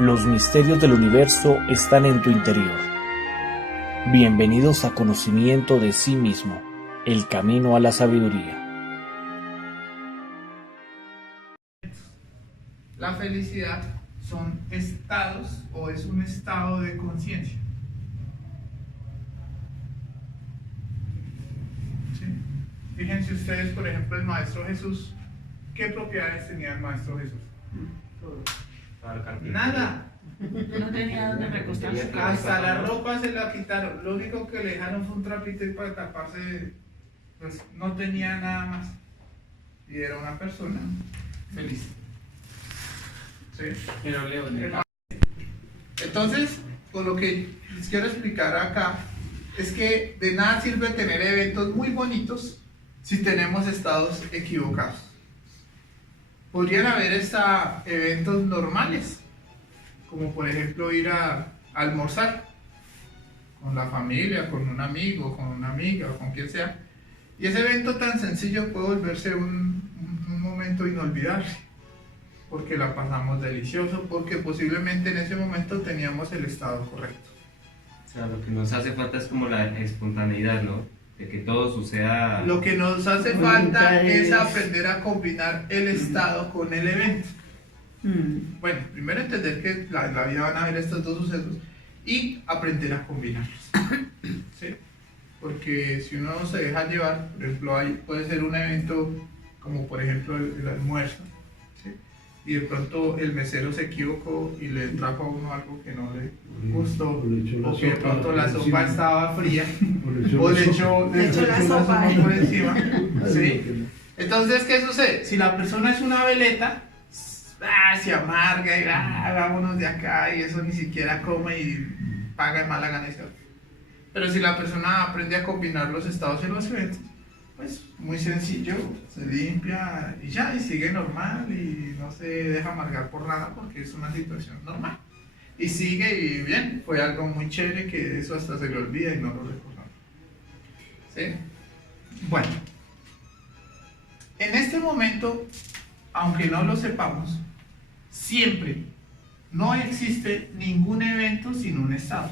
Los misterios del universo están en tu interior. Bienvenidos a Conocimiento de sí mismo, el camino a la sabiduría. La felicidad son estados o es un estado de conciencia. ¿Sí? Fíjense ustedes, por ejemplo, el Maestro Jesús. ¿Qué propiedades tenía el Maestro Jesús? Nada. No tenía donde recostarse. Hasta la ropa se la quitaron. Lo único que le dejaron fue un trapito y para taparse. Pues no tenía nada más. Y era una persona feliz. ¿Sí? Pero Leo, Entonces, con lo que les quiero explicar acá es que de nada sirve tener eventos muy bonitos si tenemos estados equivocados. Podrían haber eventos normales, como por ejemplo ir a almorzar con la familia, con un amigo, con una amiga o con quien sea, y ese evento tan sencillo puede volverse un momento inolvidable, porque la pasamos delicioso, porque posiblemente en ese momento teníamos el estado correcto. O sea, lo que nos hace falta es como la espontaneidad, ¿no? De que todo suceda. Lo que nos hace falta es aprender a combinar el estado con el evento. Bueno, primero entender que en la vida van a haber estos dos sucesos y aprender a combinarlos. ¿Sí? Porque si uno se deja llevar, por ejemplo, puede ser un evento como por ejemplo el almuerzo, ¿sí? Y de pronto el mesero se equivocó y le trajo a uno algo que no le gustó, o que de pronto la sopa estaba fría, o le echó la sopa por encima, ¿sí? Entonces, ¿qué sucede? Si la persona es una veleta, se amarga y vámonos de acá, y eso ni siquiera come y paga de mala gana. Pero si la persona aprende a combinar los estados en los eventos, pues muy sencillo, se limpia y ya, y sigue normal y no se deja amargar por nada porque es una situación normal. Y sigue y bien, fue algo muy chévere que eso hasta se le olvida y no lo recordamos. ¿Sí? Bueno, en este momento, aunque no lo sepamos, siempre no existe ningún evento sin un estado.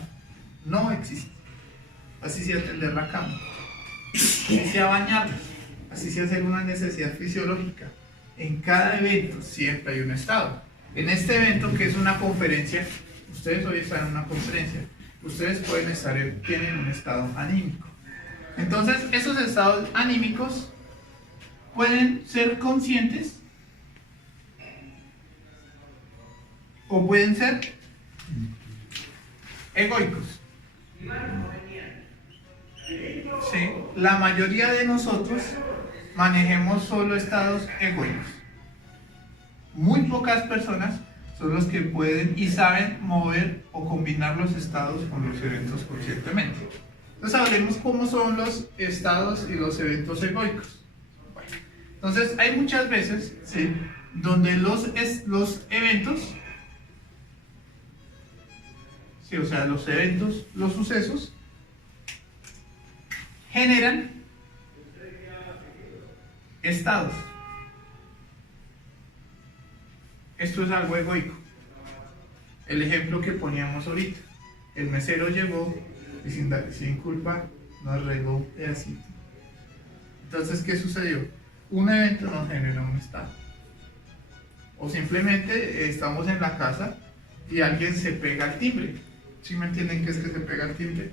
No existe. Así sea atender la cama, así sea bañarnos, así sea hacer una necesidad fisiológica. En cada evento siempre hay un estado. En este evento, que es una conferencia, ustedes hoy están en una conferencia, ustedes tienen un estado anímico. Entonces, esos estados anímicos pueden ser conscientes o pueden ser egoicos. Sí, la mayoría de nosotros manejemos solo estados egoicos. Muy pocas personas son los que pueden y saben mover o combinar los estados con los eventos conscientemente. Entonces hablemos cómo son los estados y los eventos egoicos. Bueno, entonces hay muchas veces, ¿sí?, donde los eventos, sí, o sea, los eventos, los sucesos, generan estados. Esto es algo egoico. El ejemplo que poníamos ahorita: el mesero llegó y sin culpa nos regó un pedacito. Entonces, ¿qué sucedió? Un evento nos generó un estado. O simplemente estamos en la casa y alguien se pega al timbre. ¿Sí me entienden qué es que se pega al timbre?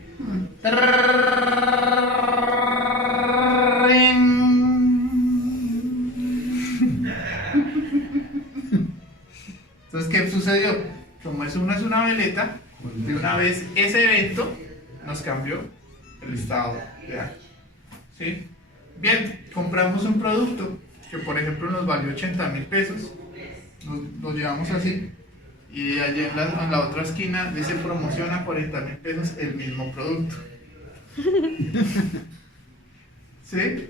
Entonces, ¿qué sucedió? Como eso no es una veleta, de una vez ese evento nos cambió el estado de ánimo. ¿Sí? Bien, compramos un producto que por ejemplo nos valió 80.000 pesos, nos llevamos así, y allí en la otra esquina dice promoción a 40.000 pesos el mismo producto. ¿Sí?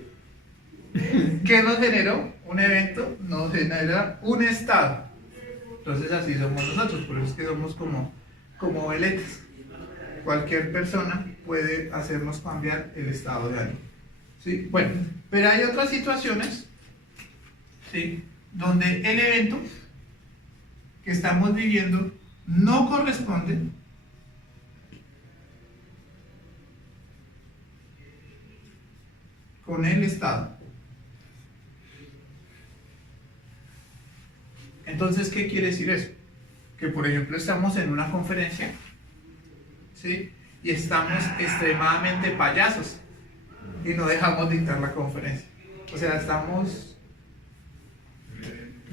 ¿Qué nos generó? Un evento nos genera un estado. Entonces así somos nosotros, por eso es que somos como veletas. Cualquier persona puede hacernos cambiar el estado de ánimo. ¿Sí? Bueno, pero hay otras situaciones, ¿sí?, donde el evento que estamos viviendo no corresponde con el estado. Entonces, ¿qué quiere decir eso? Que por ejemplo estamos en una conferencia, ¿sí? Y estamos extremadamente payasos y no dejamos dictar la conferencia. O sea, estamos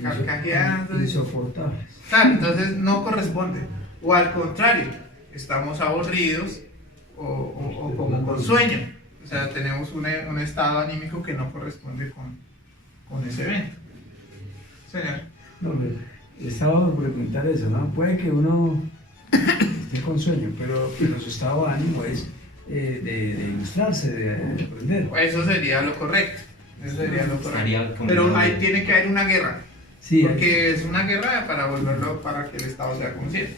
carcajeando. Insoportables. Claro, entonces no corresponde. O al contrario, estamos aburridos o como con sueño. O sea, tenemos un estado anímico que no corresponde con ese evento. Señor. No, estaba por preguntar eso, ¿no? Puede que uno esté con sueño, pero su estado de ánimo es de ilustrarse, de aprender. Eso sería lo correcto. Eso sería lo Estaría correcto. como Pero una- ahí tiene que haber una guerra. Sí, Porque es una guerra para volverlo, para que el Estado sea consciente.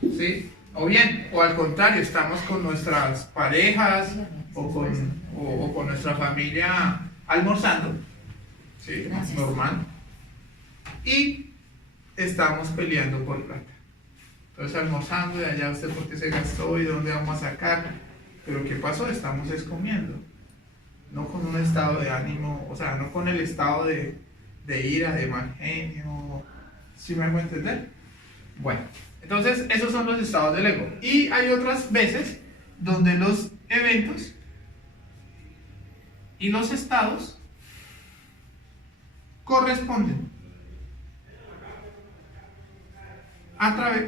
¿Sí? O bien, o al contrario, estamos con nuestras parejas o con nuestra familia almorzando. ¿Sí? Gracias. Normal. Y estamos peleando por plata. Entonces almorzando y allá usted por qué se gastó y dónde vamos a sacar. Pero ¿qué pasó? Estamos comiendo. No con un estado de ánimo, o sea, no con el estado de ira, de mal genio. ¿Sí me hago entender? Bueno, entonces esos son los estados del ego. Y hay otras veces donde los eventos y los estados corresponden.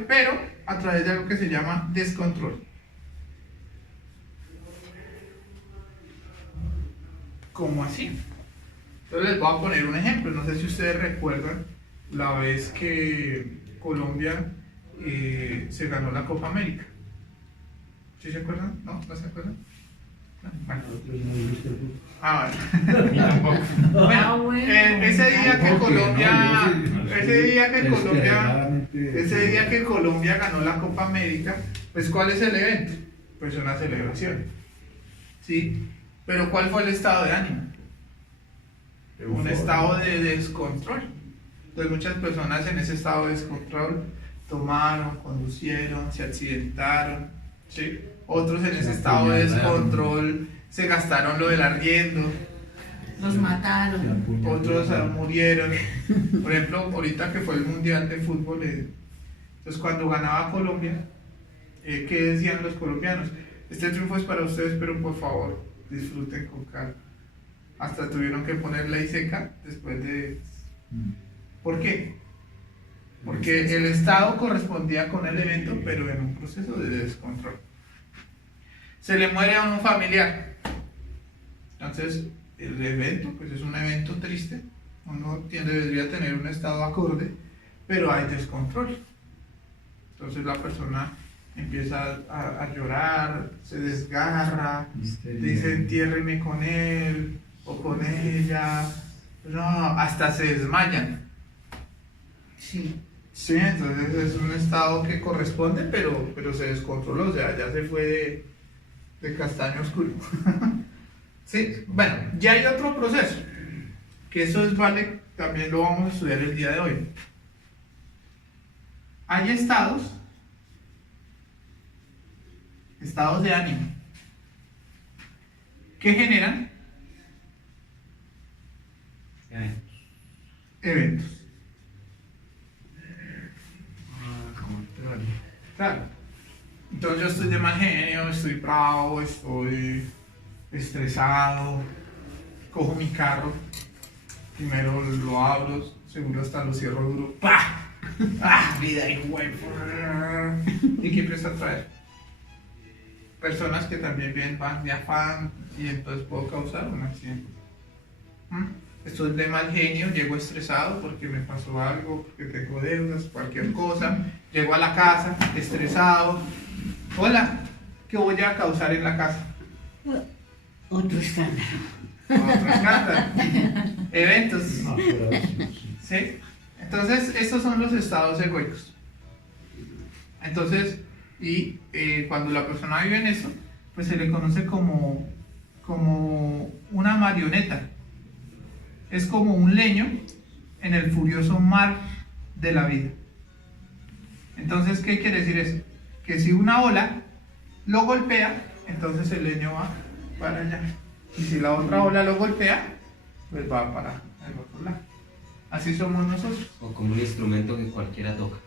Pero a través de algo que se llama descontrol. ¿Cómo así? Entonces les voy a poner un ejemplo. No sé si ustedes recuerdan la vez que Colombia se ganó la Copa América. ¿Sí se acuerdan? ¿No? ¿No se acuerdan? No, bueno. Ah, vale. Ni tampoco. Bueno, ese día que Colombia, ese día que Colombia ganó la Copa América, pues ¿cuál es el evento? Pues una celebración. ¿Sí? Pero ¿cuál fue el estado de ánimo? Un estado de descontrol. Entonces muchas personas en ese estado de descontrol tomaron, conducieron, se accidentaron, ¿sí? Otros en ese estado de descontrol se gastaron lo del arriendo, Los mataron. otros murieron. Por ejemplo, ahorita que fue el Mundial de Fútbol, entonces cuando ganaba Colombia, ¿qué decían los colombianos? Este triunfo es para ustedes, pero por favor, disfruten con calma. Hasta tuvieron que poner ley seca después de... ¿Por qué? Porque el Estado correspondía con el evento, pero en un proceso de descontrol. Se le muere a un familiar. Entonces, el evento, pues es un evento triste. Uno debería tener un estado acorde, pero hay descontrol. Entonces la persona empieza a llorar, se desgarra, dice entiérreme con él o con ella. No, hasta se desmayan. Sí. Sí, entonces es un estado que corresponde, pero se descontroló, o sea, ya se fue de castaño oscuro. Sí, bueno, ya hay otro proceso, que eso es vale, también lo vamos a estudiar el día de hoy. Hay estados de ánimo, que generan eventos. Claro. Entonces yo estoy de mal genio, estoy bravo, estoy estresado, cojo mi carro, primero lo abro, seguro hasta lo cierro duro, ¡pah! ¡Ah! Vida y güey. ¿Y qué empieza a traer? Personas que también van de afán y entonces puedo causar un accidente. Estoy de mal genio, llego estresado porque me pasó algo, porque tengo deudas, cualquier cosa. Llego a la casa estresado. Hola, ¿qué voy a causar en la casa? Otro escándalo. Otro escándalo. Eventos. ¿Sí? Entonces, estos son los estados egoicos. Entonces, cuando la persona vive en eso, pues se le conoce como una marioneta. Es como un leño en el furioso mar de la vida. Entonces, ¿qué quiere decir eso? Que si una ola lo golpea, entonces el leño va para allá. Y si la otra ola lo golpea, pues va para el otro lado. Así somos nosotros. O como un instrumento que cualquiera toca.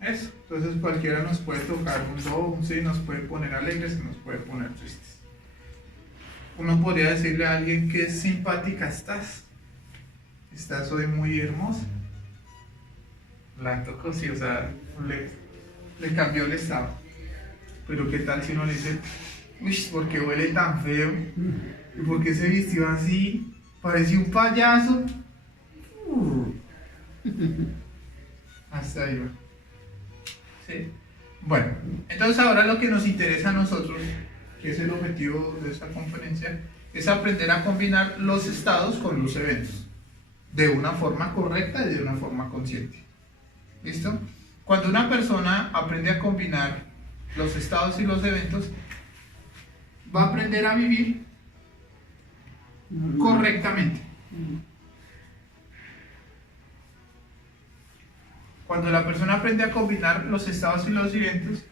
Eso. Entonces cualquiera nos puede tocar un do, un si, nos puede poner alegres y nos puede poner tristes. Uno podría decirle a alguien que simpática estás. Estás hoy muy hermosa. La tocó, sí, o sea, le cambió el estado. Pero qué tal si uno le dice, uy, ¿por qué huele tan feo? ¿Y por qué se vistió así? Parecía un payaso. Hasta ahí va. ¿Sí? Bueno, entonces ahora lo que nos interesa a nosotros, que es el objetivo de esta conferencia, es aprender a combinar los estados con los eventos, de una forma correcta y de una forma consciente. ¿Listo? Cuando una persona aprende a combinar los estados y los eventos, va a aprender a vivir correctamente. Cuando la persona aprende a combinar los estados y los eventos,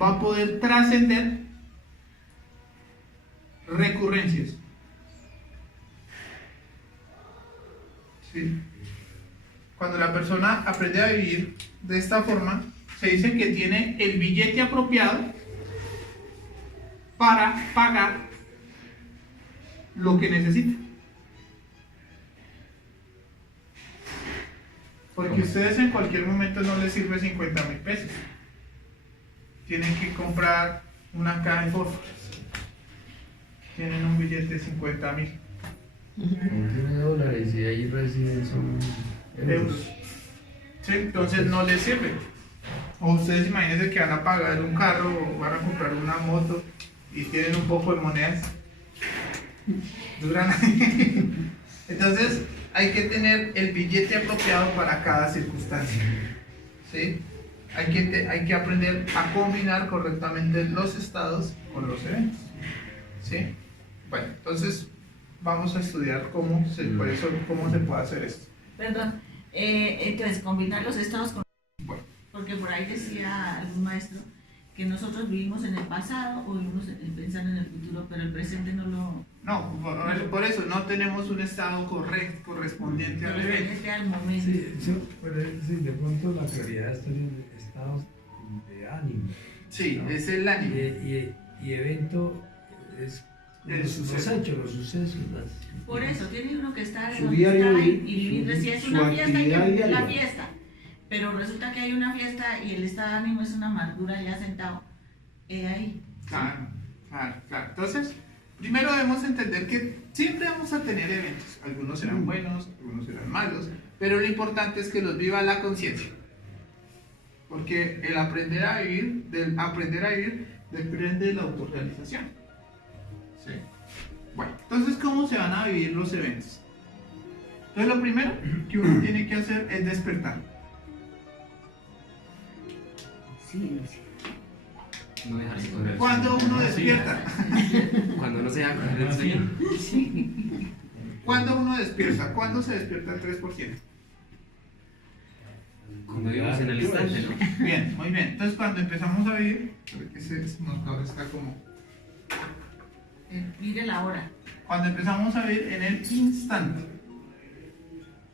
va a poder trascender recurrencias. ¿Sí? Cuando la persona aprende a vivir de esta forma, se dice que tiene el billete apropiado para pagar lo que necesita. Porque ustedes en cualquier momento no les sirve 50.000 pesos. Tienen que comprar una caja de fósforos. Tienen un billete de 50.000 Tiene dólares y ahí reciben son euros. ¿Sí? Entonces no les sirve. O ustedes imagínense que van a pagar un carro o van a comprar una moto y tienen un poco de monedas. Duran. Entonces hay que tener el billete apropiado para cada circunstancia. ¿Sí? Hay que aprender a combinar correctamente los estados con los eventos. ¿Sí? Bueno, entonces vamos a estudiar cómo se puede hacer esto. Perdón, entonces combinar los estados con... Bueno. Porque por ahí decía algún maestro que nosotros vivimos en el pasado o vivimos pensando en el futuro, pero el presente no lo... No, por eso no tenemos un estado correspondiente al evento. Correspondiente al momento. Sí, de pronto la claridad está en estados de ánimo. Sí, ¿no? es el ánimo. Y evento es los sucesos. Por eso, tiene uno que estar Su donde diario está vivir, y vivir de si es su una fiesta y actividad que vivir la diaria. fiesta. Pero resulta que hay una fiesta y el estado de ánimo es una amargura ya sentado. Ahí. Claro. Entonces, primero debemos entender que siempre vamos a tener eventos. Algunos serán buenos, algunos serán malos, pero lo importante es que los viva la conciencia. Porque el aprender a vivir depende de la autorrealización. ¿Sí? Bueno, entonces, ¿cómo se van a vivir los eventos? Entonces, lo primero que uno tiene que hacer es despertar. Sí, sí. No dejarse correr el ¿Cuándo sueño. uno despierta? Cuando no se deja correr el sueño. ¿Cuándo uno despierta? ¿Cuándo se despierta el 3%? Cuando vivimos en el instante, ¿no? Bien, muy bien. Entonces, cuando empezamos a vivir, porque ese marcador está como... Mire la hora. Cuando empezamos a vivir en el instante.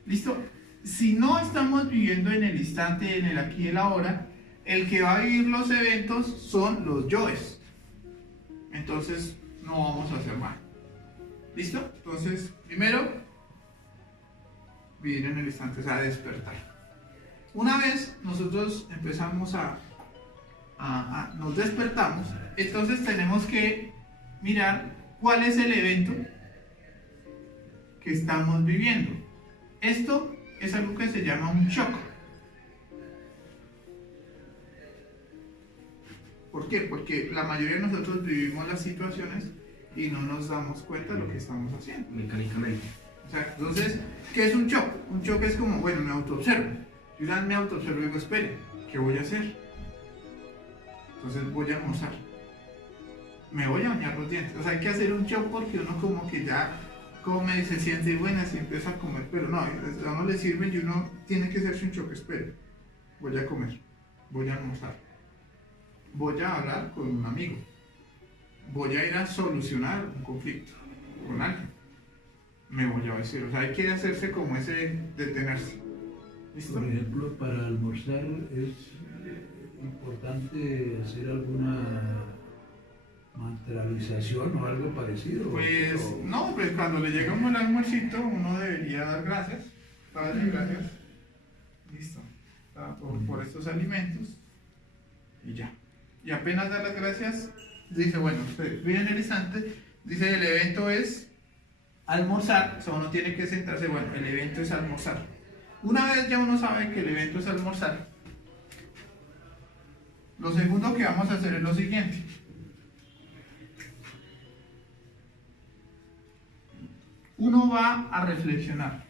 ¿Listo? Si no estamos viviendo en el instante, en el aquí y el ahora, el que va a vivir los eventos son los yoes. Entonces, no vamos a hacer mal. ¿Listo? Entonces, primero, vivir en el instante, o sea, despertar. Una vez nosotros empezamos nos despertamos, entonces tenemos que mirar cuál es el evento que estamos viviendo. Esto es algo que se llama un shock. ¿Por qué? Porque la mayoría de nosotros vivimos las situaciones y no nos damos cuenta de lo que estamos haciendo. Mecánicamente. Exacto. Entonces, ¿qué es un shock? Un shock es como, bueno, me autoobservo. Yo ya me autoobservo y digo, espere, ¿qué voy a hacer? Entonces voy a almorzar. Me voy a bañar los dientes. O sea, hay que hacer un shock porque uno como que ya come y se siente buenas y empieza a comer. Pero no, a uno le sirve y uno tiene que hacerse un shock, espere, voy a comer. voy a almorzar, voy a hablar con un amigo, voy a ir a solucionar un conflicto con alguien, me voy a vestir. O sea, hay que hacerse como ese detenerse. ¿Listo? Por ejemplo, para almorzar es importante hacer alguna mantralización o algo parecido. Pues no, pues cuando le llega a uno el almuercito, uno debería dar gracias. Padre, gracias. Listo. Por estos alimentos. Y ya. Y apenas da las gracias, dice, bueno, usted viene en el instante, dice el evento es almorzar, o sea, uno tiene que sentarse, bueno, el evento es almorzar. Una vez ya uno sabe que el evento es almorzar, lo segundo que vamos a hacer es lo siguiente. Uno va a reflexionar.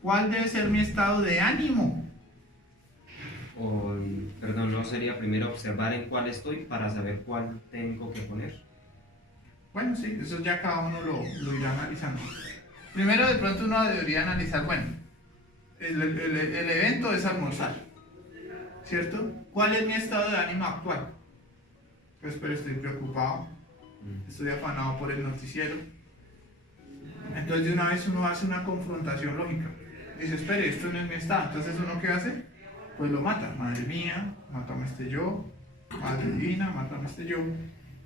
¿Cuál debe ser mi estado de ánimo? O, perdón, ¿no sería primero observar en cuál estoy para saber cuál tengo que poner? Bueno, sí, eso ya cada uno lo irá analizando. Primero, de pronto uno debería analizar, bueno, el evento es almorzar, ¿cierto? ¿Cuál es mi estado de ánimo actual? Pues, pero estoy preocupado, estoy afanado por el noticiero. Entonces, de una vez uno hace una confrontación lógica. Dice, espere, esto no es mi estado. Entonces, ¿uno qué hace? Pues lo mata. Madre mía, mátame este yo. Madre divina, mátame este yo.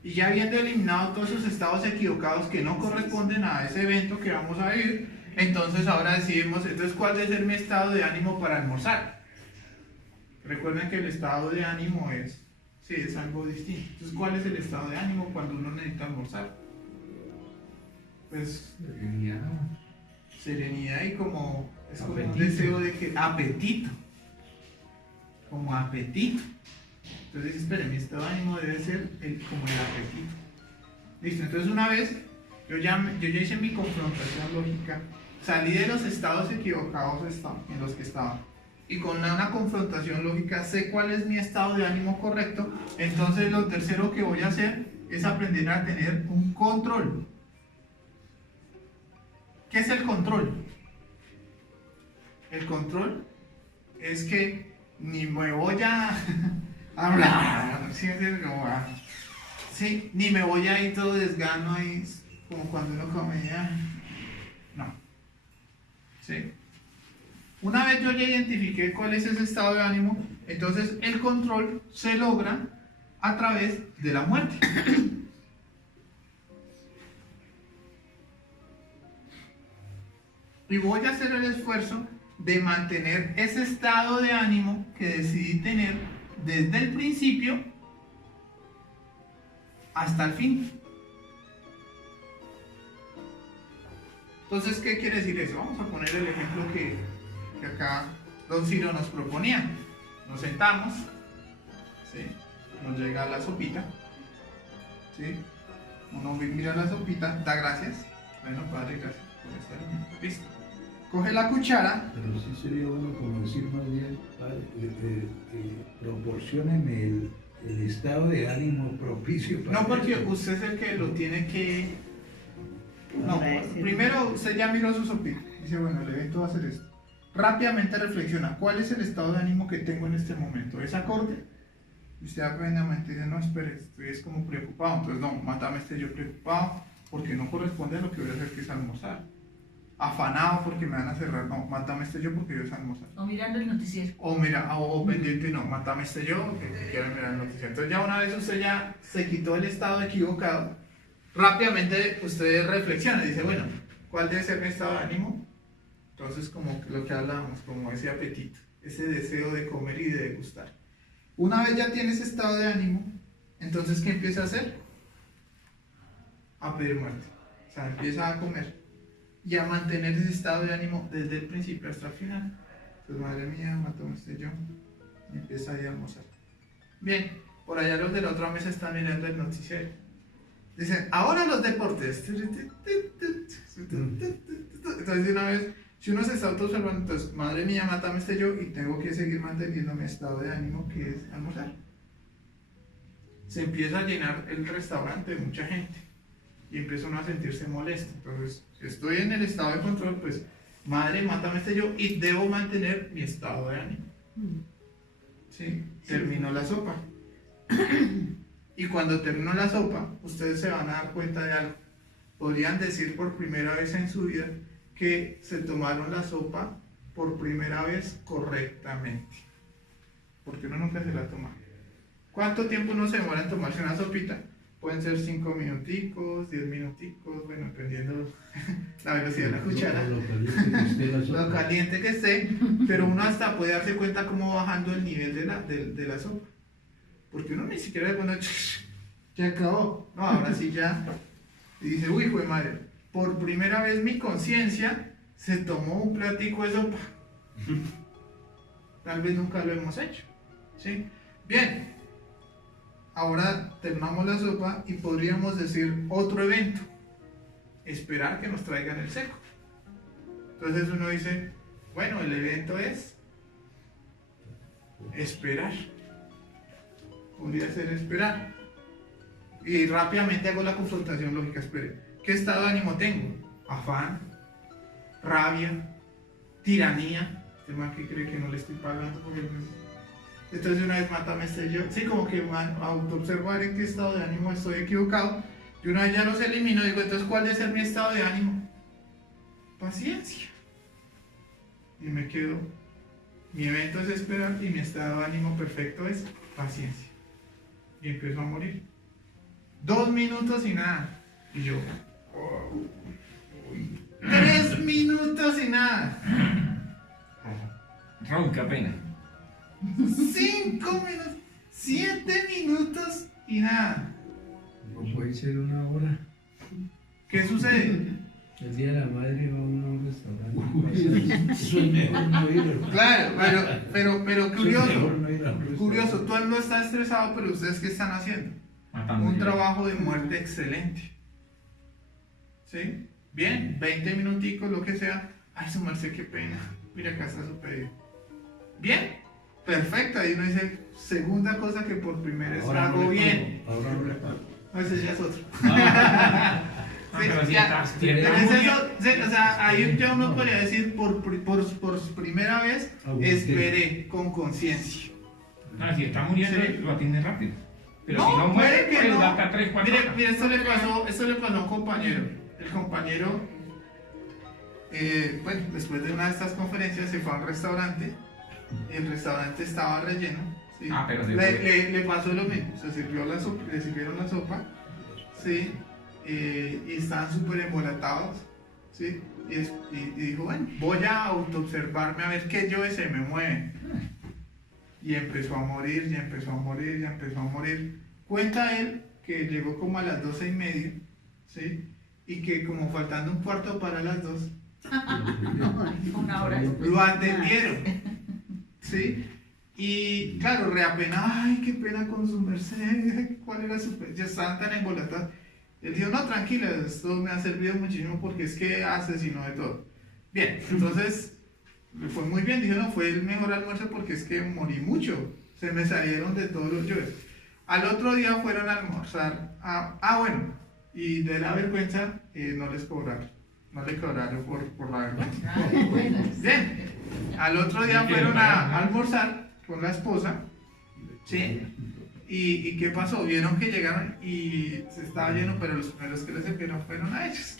Y ya habiendo eliminado todos esos estados equivocados que no corresponden a ese evento que vamos a vivir, entonces ahora decidimos, entonces, ¿cuál debe ser mi estado de ánimo para almorzar? Recuerden que el estado de ánimo es algo distinto. Entonces, ¿cuál es el estado de ánimo cuando uno necesita almorzar? Pues serenidad y como es como un deseo de que apetito, como apetito. Entonces, espere, mi estado de ánimo debe ser como el apetito. Listo, entonces una vez yo ya hice mi confrontación lógica, salí de los estados equivocados en los que estaba, y con una confrontación lógica sé cuál es mi estado de ánimo correcto. Entonces lo tercero que voy a hacer es aprender a tener un control. ¿Qué es el control? El control es que ni me voy a hablar, ¿sí? Ni me voy a ir todo desgano ahí, como cuando uno come ya. No. ¿Sí? Una vez yo ya identifiqué cuál es ese estado de ánimo, entonces el control se logra a través de la muerte. Y voy a hacer el esfuerzo de mantener ese estado de ánimo que decidí tener desde el principio hasta el fin. Entonces, ¿qué quiere decir eso? Vamos a poner el ejemplo que acá Don Ciro nos proponía. Nos sentamos, ¿sí? Nos llega la sopita, ¿sí? Uno mira la sopita, da gracias. Bueno, padre, gracias por este alimento. Listo. Coge la cuchara. Pero sí sería bueno como decir más bien, padre, proporcióneme el estado de ánimo propicio para No, porque esto. usted es el que lo tiene que... No, primero usted ya miró su sopita. Dice, bueno, el evento va a ser esto. Rápidamente reflexiona, ¿cuál es el estado de ánimo que tengo en este momento? ¿Es acorde? Y usted rápidamente dice, no, espere, estoy como preocupado. Entonces, no, mátame yo preocupado porque no corresponde a lo que voy a hacer, que es almorzar. Afanado porque me van a cerrar, no, mátame yo porque yo es almorzar. O mirando el noticiero. O pendiente, no, mátame yo porque quiero mirar el noticiero. Entonces ya una vez usted ya se quitó el estado equivocado, rápidamente usted reflexiona y dice, bueno, ¿cuál debe ser mi estado de ánimo? Entonces, como lo que hablábamos, como ese apetito, ese deseo de comer y de degustar. Una vez ya tiene ese estado de ánimo, entonces, ¿qué empieza a hacer? A pedir muerte. O sea, empieza a comer y a mantener ese estado de ánimo desde el principio hasta el final. Pues, madre mía, mátame yo. Y empieza a ir a almorzar. Bien, por allá los de la otra mesa están mirando el noticiero. Dicen, ahora los deportes. Entonces, de una vez, si uno se está autoobservando, entonces, madre mía, mátame yo y tengo que seguir manteniendo mi estado de ánimo, que es almorzar. Se empieza a llenar el restaurante de mucha gente y empieza uno a sentirse molesto. Entonces, si estoy en el estado de control, pues, madre, mátame yo y debo mantener mi estado de ánimo. ¿sí? Terminó la sopa. Y cuando terminó la sopa, ustedes se van a dar cuenta de algo. Podrían decir por primera vez en su vida que se tomaron la sopa por primera vez correctamente. Porque uno nunca se la toma. ¿Cuánto tiempo uno se demora en tomarse una sopita? Pueden ser 5 minuticos, 10 minuticos, bueno, dependiendo la velocidad de la cuchara, lo caliente que esté, pero uno hasta puede darse cuenta cómo va bajando el nivel de la sopa. Porque uno ni siquiera de cuando ya acabó. No, ahora sí ya. Y dice, uy, hijo de madre, por primera vez mi conciencia se tomó un platico de sopa. Tal vez nunca lo hemos hecho. ¿Sí? Bien. Ahora terminamos la sopa y podríamos decir otro evento. Esperar que nos traigan el seco. Entonces uno dice, bueno, el evento es esperar. Podría ser esperar. Y rápidamente hago la confrontación lógica. Espere, ¿qué estado de ánimo tengo? Afán, rabia, tiranía. Este man que cree que no le estoy pagando porque... Entonces una vez mátame yo, sí, como que autoobservar en qué estado de ánimo estoy equivocado, y una vez ya los elimino, digo, entonces ¿cuál debe ser mi estado de ánimo? Paciencia. Y me quedo, mi evento es esperar y mi estado de ánimo perfecto es paciencia. Y empiezo a morir. 2 minutos y nada. Y yo, 3 minutos y nada. Ronca pena. 5 minutos, 7 minutos y nada. No puede ser una hora. ¿Qué sucede? El día de la madre va uno a un restaurante. Eso es mejor no ir. Claro, pero curioso, No ir a un restaurante. curioso, todo el mundo está estresado, pero ustedes ¿qué están haciendo? Matando Un ya. trabajo de muerte excelente. ¿Sí? Bien, 20 minuticos, lo que sea. Ay, su merced, qué pena. Mira, acá está su pedido. Bien, perfecto. Ahí uno dice, segunda cosa que por primera vez Ahora hago no le bien. pago, ahora no le pago. No, ese ya es otro. Ah, pero sí, ya, tiene- pero es eso, sí, o sea, ahí ya uno podría decir, por primera vez, esperé con conciencia. No, si está muriendo, Sí. lo atiende rápido. Pero No, si no puede muere, que pues no. da hasta 3, 4 horas. Mire, esto le pasó a un compañero. El compañero, bueno, después de una de estas conferencias se fue a un restaurante. El restaurante estaba relleno. ¿sí? Ah, pero se le pasó lo mismo. Se sirvió le sirvieron la sopa. ¿Sí? Y estaban súper embolatados. ¿Sí? Y dijo, bueno, voy a autoobservarme a ver qué yo se me mueve. Y empezó a morir, y empezó a morir, y empezó a morir. Cuenta él que llegó como a las 12:30, ¿sí? Y que como faltando un cuarto para las 2, Una hora después. lo atendieron, ¿sí? Y claro, reapenado, ay, qué pena con su merced, ¿cuál era su ya estaban tan embolatados. Él dijo, no, tranquila, esto me ha servido muchísimo porque es que asesinó de todo. Bien, entonces, le fue muy bien, dijo, no, fue el mejor almuerzo porque es que morí mucho, se me salieron de todos los yoes. Al otro día fueron a almorzar, bueno, y de la vergüenza no les cobraron, no le cobraron por la vergüenza. Ay, buenas. Bien, al otro día fueron a almorzar con la esposa, ¿sí? ¿Y qué pasó? Vieron que llegaron y se estaba lleno, pero los primeros que les sirvieron fueron a ellos.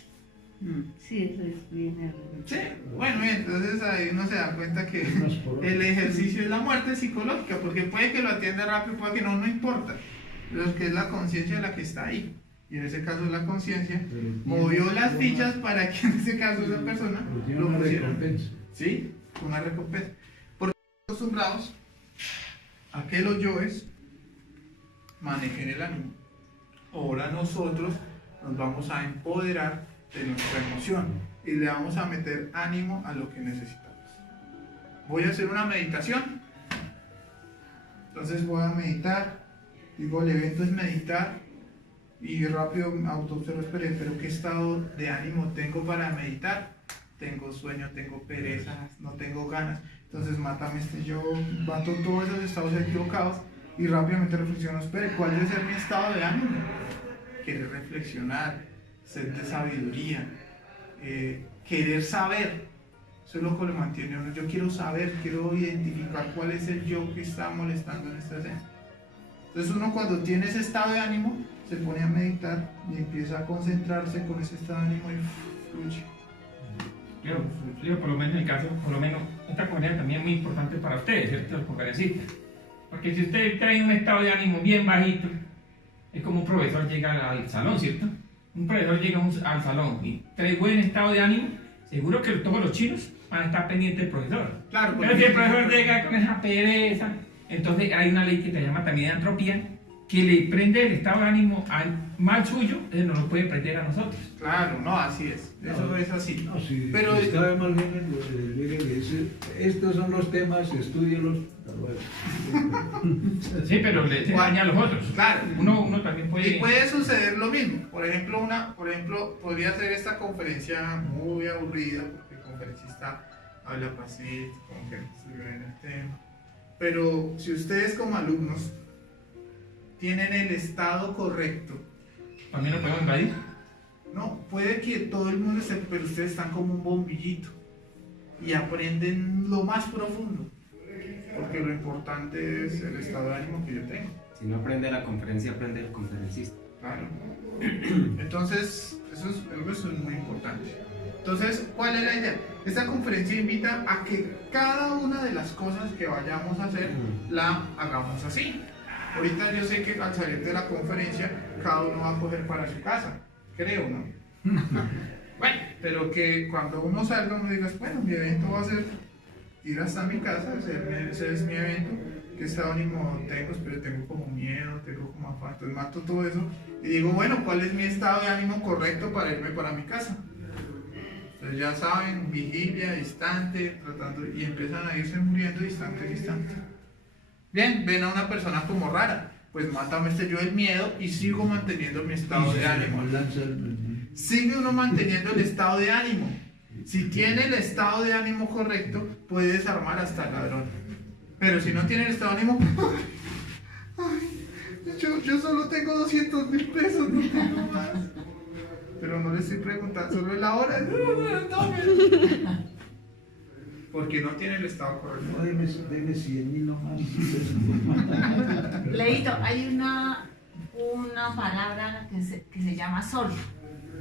Sí, eso es bien. Sí, bueno, bien, entonces ahí uno se da cuenta que el ejercicio es la muerte psicológica, porque puede que lo atienda rápido, puede que no, no importa. Lo que es la conciencia la que está ahí. Y en ese caso la conciencia movió las fichas para que en ese caso esa persona lo Una pusiera. recompensa. Sí, una recompensa. Porque estamos acostumbrados a que los yoes manejen el ánimo. Ahora nosotros nos vamos a empoderar de nuestra emoción y le vamos a meter ánimo a lo que necesitamos. Voy a hacer una meditación. Entonces voy a meditar. Digo, el evento es meditar. Y rápido autoobservo, espere, pero ¿qué estado de ánimo tengo para meditar? Tengo sueño, tengo pereza, no tengo ganas. Entonces mátame yo, mato todos esos estados equivocados y rápidamente reflexiono, espere, ¿cuál debe ser mi estado de ánimo? Querer reflexionar, sed de sabiduría, querer saber, Eso es lo que lo mantiene a uno. Yo quiero saber, quiero identificar cuál es el yo que está molestando en esta escena. Entonces uno cuando tiene ese estado de ánimo, se pone a meditar y empieza a concentrarse con ese estado de ánimo y fluye. Leo, por lo menos en el caso, por lo menos, esta conferencia también es muy importante para ustedes, ¿cierto? Los conferencistas. Porque si usted trae un estado de ánimo bien bajito, es como un profesor llega al salón, ¿cierto? Un profesor llega al salón y trae buen estado de ánimo, seguro que todos los chinos van a estar pendientes del profesor. Claro, Pero si el profesor llega con esa pereza, entonces hay una ley que se llama también de entropía, que le prende el estado de ánimo al mal suyo, él no lo puede prender a nosotros. Claro, no, así es. Eso es así. No, si Pero está mal bien, le dice, estos son los temas, estúdielos. Sí, pero le daña a los otros. Claro. Uno también puede... Y puede suceder lo mismo. Por ejemplo, podría ser esta conferencia muy aburrida, porque el conferencista habla pacífico, como que no se ve en el tema. Pero si ustedes como alumnos tienen el estado correcto, ¿También lo podemos invadir? no, puede que todo el mundo esté, pero ustedes están como un bombillito y aprenden lo más profundo, porque lo importante es el estado de ánimo que yo tengo. Si no aprende la conferencia, aprende el conferencista. Claro. Entonces, eso es muy importante. Entonces, ¿cuál es la idea? Esta conferencia invita a que cada una de las cosas que vayamos a hacer la hagamos así. Ahorita yo sé que al salir de la conferencia, cada uno va a coger para su casa, creo, ¿no? Bueno, pero que cuando uno salga, uno diga, bueno, mi evento va a ser ir hasta mi casa, ese es mi evento, qué estado de ánimo tengo, pero tengo como miedo, tengo como afán, entonces mato todo eso y digo, bueno, ¿cuál es mi estado de ánimo correcto para irme para mi casa? Entonces ya saben, vigilia, distante, tratando, y empiezan a irse muriendo distante. Bien, ven a una persona como rara, pues mátame yo el miedo y sigo manteniendo mi estado de ánimo. Sigue uno manteniendo el estado de ánimo. Si tiene el estado de ánimo correcto, puede desarmar hasta el ladrón. Pero si no tiene el estado de ánimo, yo solo tengo 200.000 pesos, no tengo más. Pero no le estoy preguntando, solo es la hora. Porque no tiene el estado correcto. No, deme 100.000 nomás. Leito, hay una palabra que se llama sol.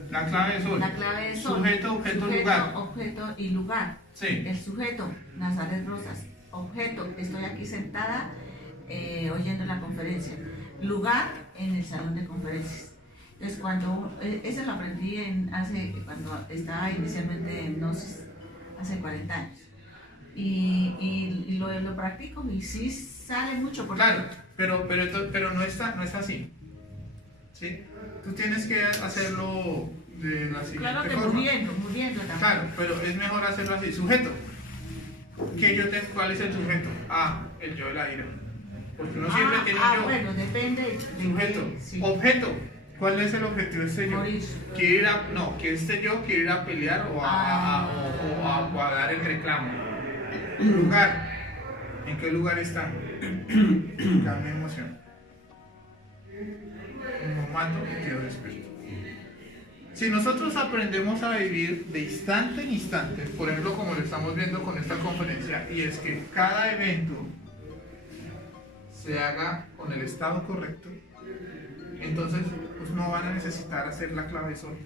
La clave es sol. La clave es sol. Sujeto, objeto, lugar. Objeto y lugar. Sí. El sujeto, Nazaret Rosas. Objeto, estoy aquí sentada oyendo la conferencia. Lugar, en el salón de conferencias. Entonces, eso lo aprendí cuando estaba inicialmente en Gnosis, hace 40 años. Y lo practico y sí sale mucho. Porque... Claro, pero no está así. ¿Sí? Tú tienes que hacerlo de la siguiente claro que forma. muriendo también. Claro, pero es mejor hacerlo así. Sujeto. ¿Cuál es el sujeto? El yo de la ira. Porque uno siempre tiene un yo. Bueno, depende de Sujeto. Sí. Objeto. ¿Cuál es el objetivo de este yo? Morir. Que este yo quiere ir a pelear o a dar el reclamo. Lugar. ¿En qué lugar está? Cambia emoción. No mato y quedo despierto. Si nosotros aprendemos a vivir de instante en instante, por ejemplo como lo estamos viendo con esta conferencia, y es que cada evento se haga con el estado correcto, entonces pues no van a necesitar hacer la clave sol,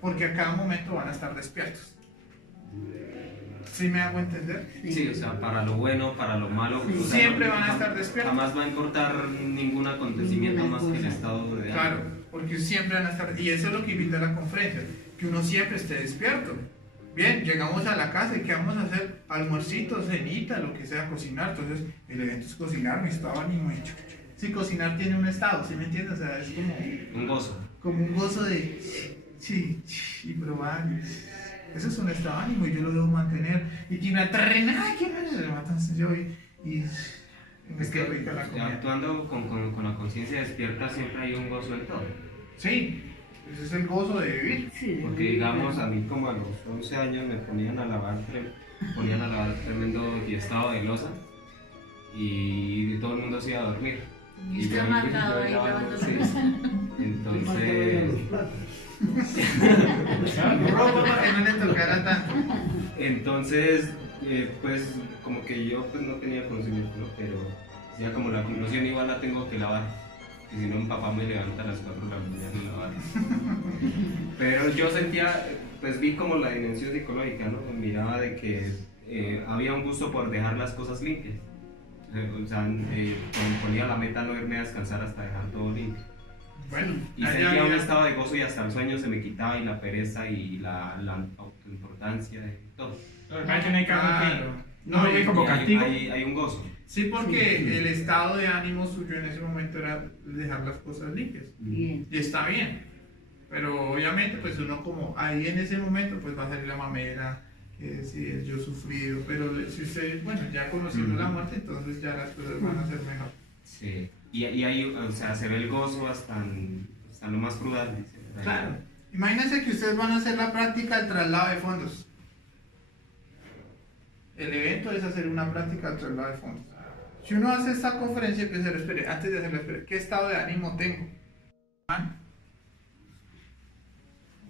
porque a cada momento van a estar despiertos. ¿Sí me hago entender? Sí, o sea, para lo bueno, para lo malo. Sí. O sea, Siempre van a estar despiertos. Jamás va a importar ningún acontecimiento más que el estado de ánimo. Claro, porque siempre van a estar, y eso es lo que invita a la conferencia, que uno siempre esté despierto. Bien, llegamos a la casa y ¿qué vamos a hacer? Almuercito, cenita, lo que sea, cocinar. Entonces, el evento es cocinar, mi estado de ánimo. Sí, cocinar tiene un estado, ¿sí me entiendes? O sea, es como un gozo. Como un gozo de sí, y probar. Eso es un estado de ánimo y yo lo debo mantener. Y tiene una terrena, ay, qué me matan yo y es que actuando con la conciencia despierta siempre hay un gozo en todo. Sí, ese es el gozo de vivir. Sí, porque digamos, a mí como a los 11 años me ponían a lavar tremendo estado de loza y todo el mundo se iba a dormir. Y está marcado ahí lavando la mesa. Entonces... ropa para que no le tocara tanto. Entonces, pues como que yo pues no tenía conocimiento, ¿no? Pero ya como la loción igual la tengo que lavar, que si no mi papá me levanta a las 4 de la mañana a lavar. Pero yo sentía, pues vi como la dimensión psicológica, ¿no? Miraba de que había un gusto por dejar las cosas limpias. O sea, ponía la meta no irme a descansar hasta dejar todo limpio. Bueno, Y sentía un estado de gozo y hasta el sueño se me quitaba y la pereza y la autoimportancia y todo. Lo que pasa es que no hay caso Claro. que no lo ve como Y castigo. hay un gozo. Sí, porque el estado de ánimo suyo en ese momento era dejar las cosas limpias. Bien. Y está bien. Pero obviamente, pues uno como ahí en ese momento, pues va a salir la mamera, que si yo he sufrido. Pero si usted, bueno, ya conociendo la muerte, entonces ya las cosas van a ser mejor. Sí. Y ahí, o sea, se ve el gozo hasta lo más cruel. Dice. Claro. Imagínense que ustedes van a hacer la práctica del traslado de fondos. El evento es hacer una práctica del traslado de fondos. Si uno hace esta conferencia, empieza a decir, espere, antes de hacerla, espere, ¿qué estado de ánimo tengo?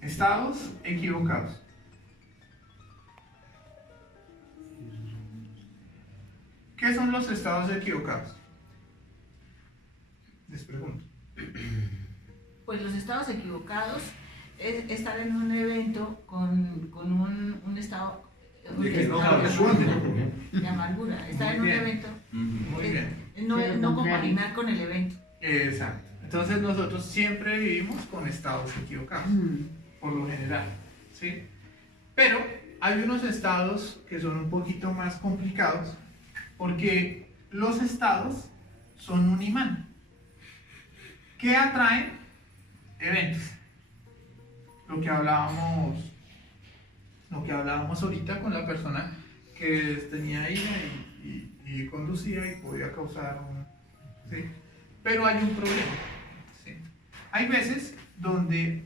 Estados equivocados. ¿Qué son los estados equivocados? Les pregunto. Pues los estados equivocados es estar en un evento con un estado ¿De qué no de amargura. Estar en un Muy bien. evento, Muy bien. no compaginar con el evento. Exacto. Entonces nosotros siempre vivimos con estados equivocados, por lo general, ¿sí? Pero hay unos estados que son un poquito más complicados, porque los estados son un imán. ¿Qué atraen? Eventos. Lo que hablábamos ahorita con la persona que tenía ira y conducía y podía causar un... ¿sí? Pero hay un problema. ¿Sí? Hay veces donde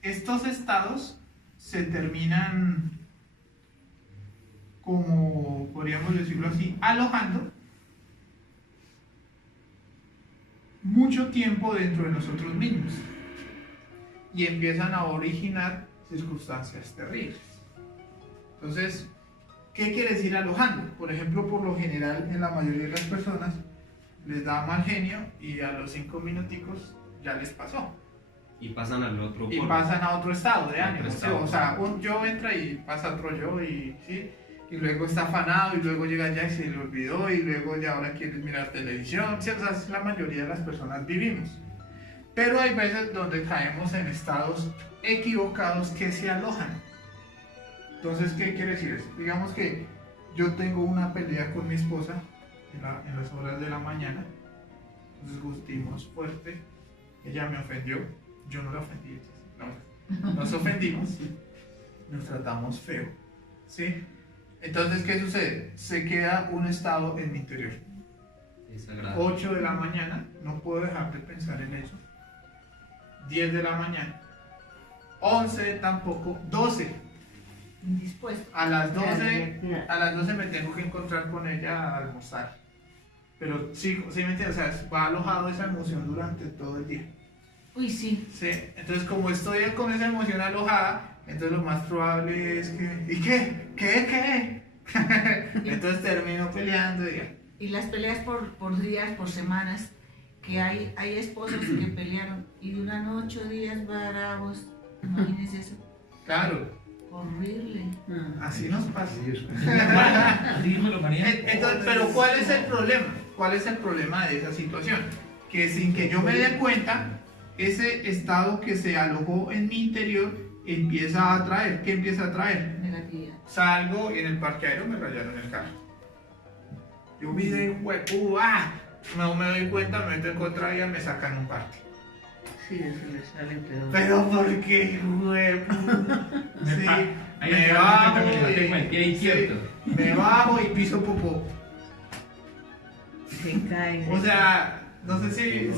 estos estados se terminan, como podríamos decirlo así, alojando mucho tiempo dentro de nosotros mismos y empiezan a originar circunstancias terribles. Entonces, ¿qué quiere decir alojando? Por ejemplo, por lo general en la mayoría de las personas les da mal genio y a los 5 minuticos ya les pasó. Y pasan al otro Y polo. pasan a otro estado de Otro ánimo. ¿sí? estado. O sea, un yo entra y pasa otro yo y, ¿sí? Y luego está afanado y luego llega ya y se le olvidó y luego ya ahora quiere mirar televisión. ¿Sí? O sea, es la mayoría de las personas vivimos. Pero hay veces donde caemos en estados equivocados que se alojan. Entonces, ¿qué quiere decir eso? Digamos que yo tengo una pelea con mi esposa en las horas de la mañana, nos discutimos fuerte, ella me ofendió, yo no la ofendí, no, nos ofendimos, nos tratamos feo, ¿sí? Entonces, ¿qué sucede? Se queda un estado en mi interior. Es sagrado. 8 de la mañana, no puedo dejar de pensar en eso. 10 de la mañana, 11 tampoco, 12. Indispuesto. A las 12 Claro. a las 12 me tengo que encontrar con ella a almorzar. Pero sí me entiendes, o sea, va alojado esa emoción durante todo el día. Uy, sí. Sí, entonces como estoy con esa emoción alojada, entonces lo más probable es que... ¿Y qué? ¿Qué? Entonces termino peleando y... Y las peleas por días, por semanas, que hay esposos que pelearon y duran 8 días bravos. Imagínense eso. Claro, Horrible. así nos pasa. Dímelo, María. Entonces, pero ¿cuál es el problema? ¿Cuál es el problema de esa situación? Que sin que yo me dé cuenta, ese estado que se alojó en mi interior empieza a atraer. ¿Qué empieza a atraer? Negatividad. Salgo y en el parqueadero me rayaron el carro. Yo vi de hueco, no me doy cuenta, me meto en contra ella, me sacan un parque. Sí, eso le sale peor. Pero ¿por qué, huevo? Sí, Ahí me te das bajo cuenta que le tengo el pie izquierdo. sí, me bajo y piso popó. Se cae. O sea, no sé sí,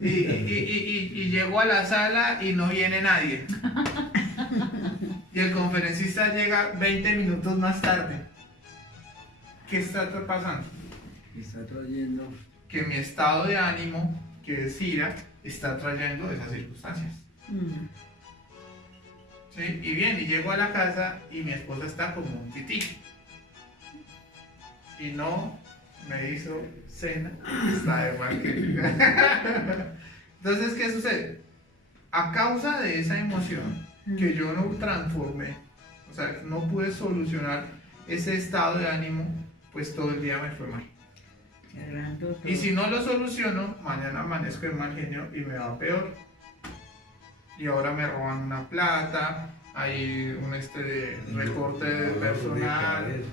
y llego a la sala y no viene nadie. Y el conferencista llega 20 minutos más tarde. ¿Qué está pasando? Está trayendo. Que mi estado de ánimo, que es ira, está trayendo esas circunstancias. ¿Sí? Y bien, y llego a la casa y mi esposa está como un tití. Y no me hizo cena, está de mal que- Entonces, ¿qué sucede? A causa de esa emoción que yo no transformé, o sea, no pude solucionar ese estado de ánimo, pues todo el día me fue mal. Se agrandó todo. Y si no lo soluciono, mañana amanezco de mal genio y me va peor. Y ahora me roban una plata, hay un recorte de personal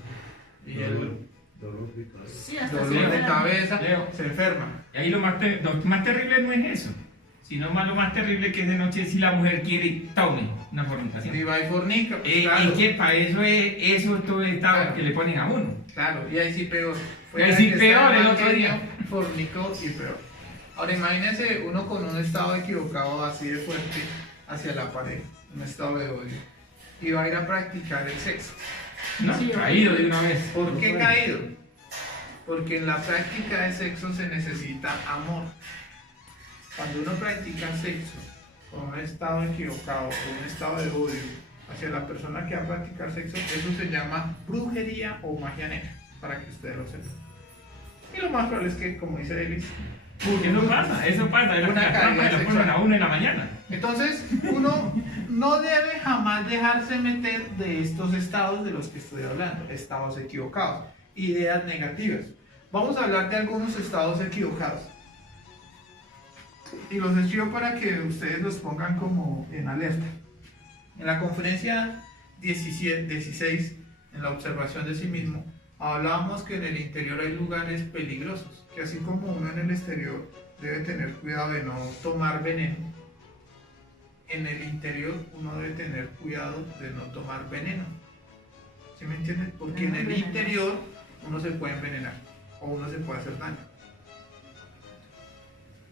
y el Dolor de cabeza. Sí, hasta dolor se de enferma. cabeza, Leo. se enferma. Y ahí lo más terrible no es eso, sino lo más terrible que es de noche si la mujer quiere tome una fornicación. Y va y fornica, pues, claro. Es que para eso es todo estado Claro. que le ponen a uno. Claro, y ahí sí peor. Y ahí sí que peor estaba el mal otro genio, día. Fornicó y peor. Ahora imagínense uno con un estado equivocado así de fuerte hacia la pared, un estado de odio, y va a ir a practicar el sexo. No, Sí, caído de una vez. ¿Por qué caído? Porque en la práctica de sexo se necesita amor. Cuando uno practica sexo con un estado equivocado o un estado de odio hacia la persona que va a practicar sexo, eso se llama brujería o magia negra, para que ustedes lo sepan. Y lo más probable es que, como dice Elis, Eso pasa, es Una la caída trampa de la sexual. a 1 de la mañana. entonces uno no debe jamás dejarse meter de estos estados de los que estoy hablando, estados equivocados, ideas negativas. Vamos a hablar de algunos estados equivocados. Y los escribo para que ustedes los pongan como en alerta. En la conferencia 16, en la observación de sí mismo, hablábamos que en el interior hay lugares peligrosos, que así como uno en el exterior debe tener cuidado de no tomar veneno, en el interior uno debe tener cuidado de no tomar veneno. ¿Sí me entienden? Porque en el Venenos. interior uno se puede envenenar o uno se puede hacer daño.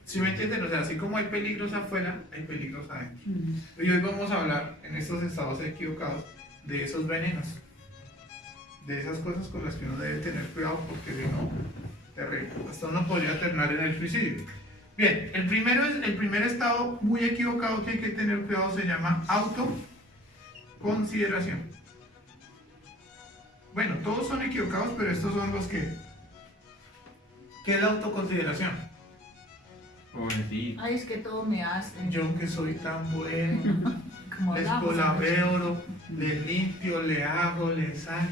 ¿Sí me entienden? O sea, así como hay peligros afuera, hay peligros adentro. Y hoy vamos a hablar en estos estados equivocados de esos venenos, de esas cosas con las que uno debe tener cuidado porque si no, terrible. Hasta uno podría terminar en el suicidio. Bien, el primer estado muy equivocado que hay que tener cuidado se llama autoconsideración. Bueno, todos son equivocados, pero estos son los que... ¿Qué es la autoconsideración? Pobrecito. Ay, es que todo me hace. Yo que soy tan bueno, Como les hablamos colaboro, les limpio, le hago, les salgo.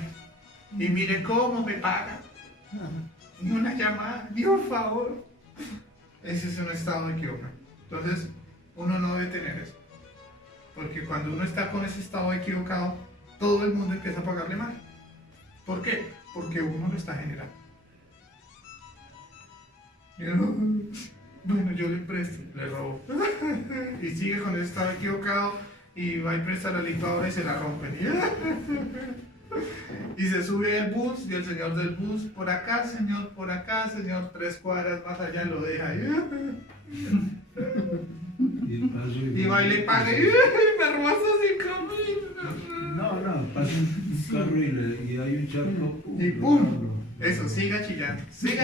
Y mire cómo me pagan. Ni una llamada, ni un favor. Ese es un estado equivocado. Entonces, uno no debe tener eso. Porque cuando uno está con ese estado equivocado, todo el mundo empieza a pagarle mal. ¿Por qué? Porque uno lo está generando. Y uno, bueno, yo le presto, le robo. Y sigue con ese estado equivocado y va y presta la licuadora y se la rompen. Y se sube al bus y el señor del bus, por acá, señor, 3 cuadras más allá lo deja. Y va y le paga. Y me robaste 5.000. No, pasa un carro y hay un charco. Y ¡pum! Eso, siga chillando. Sí.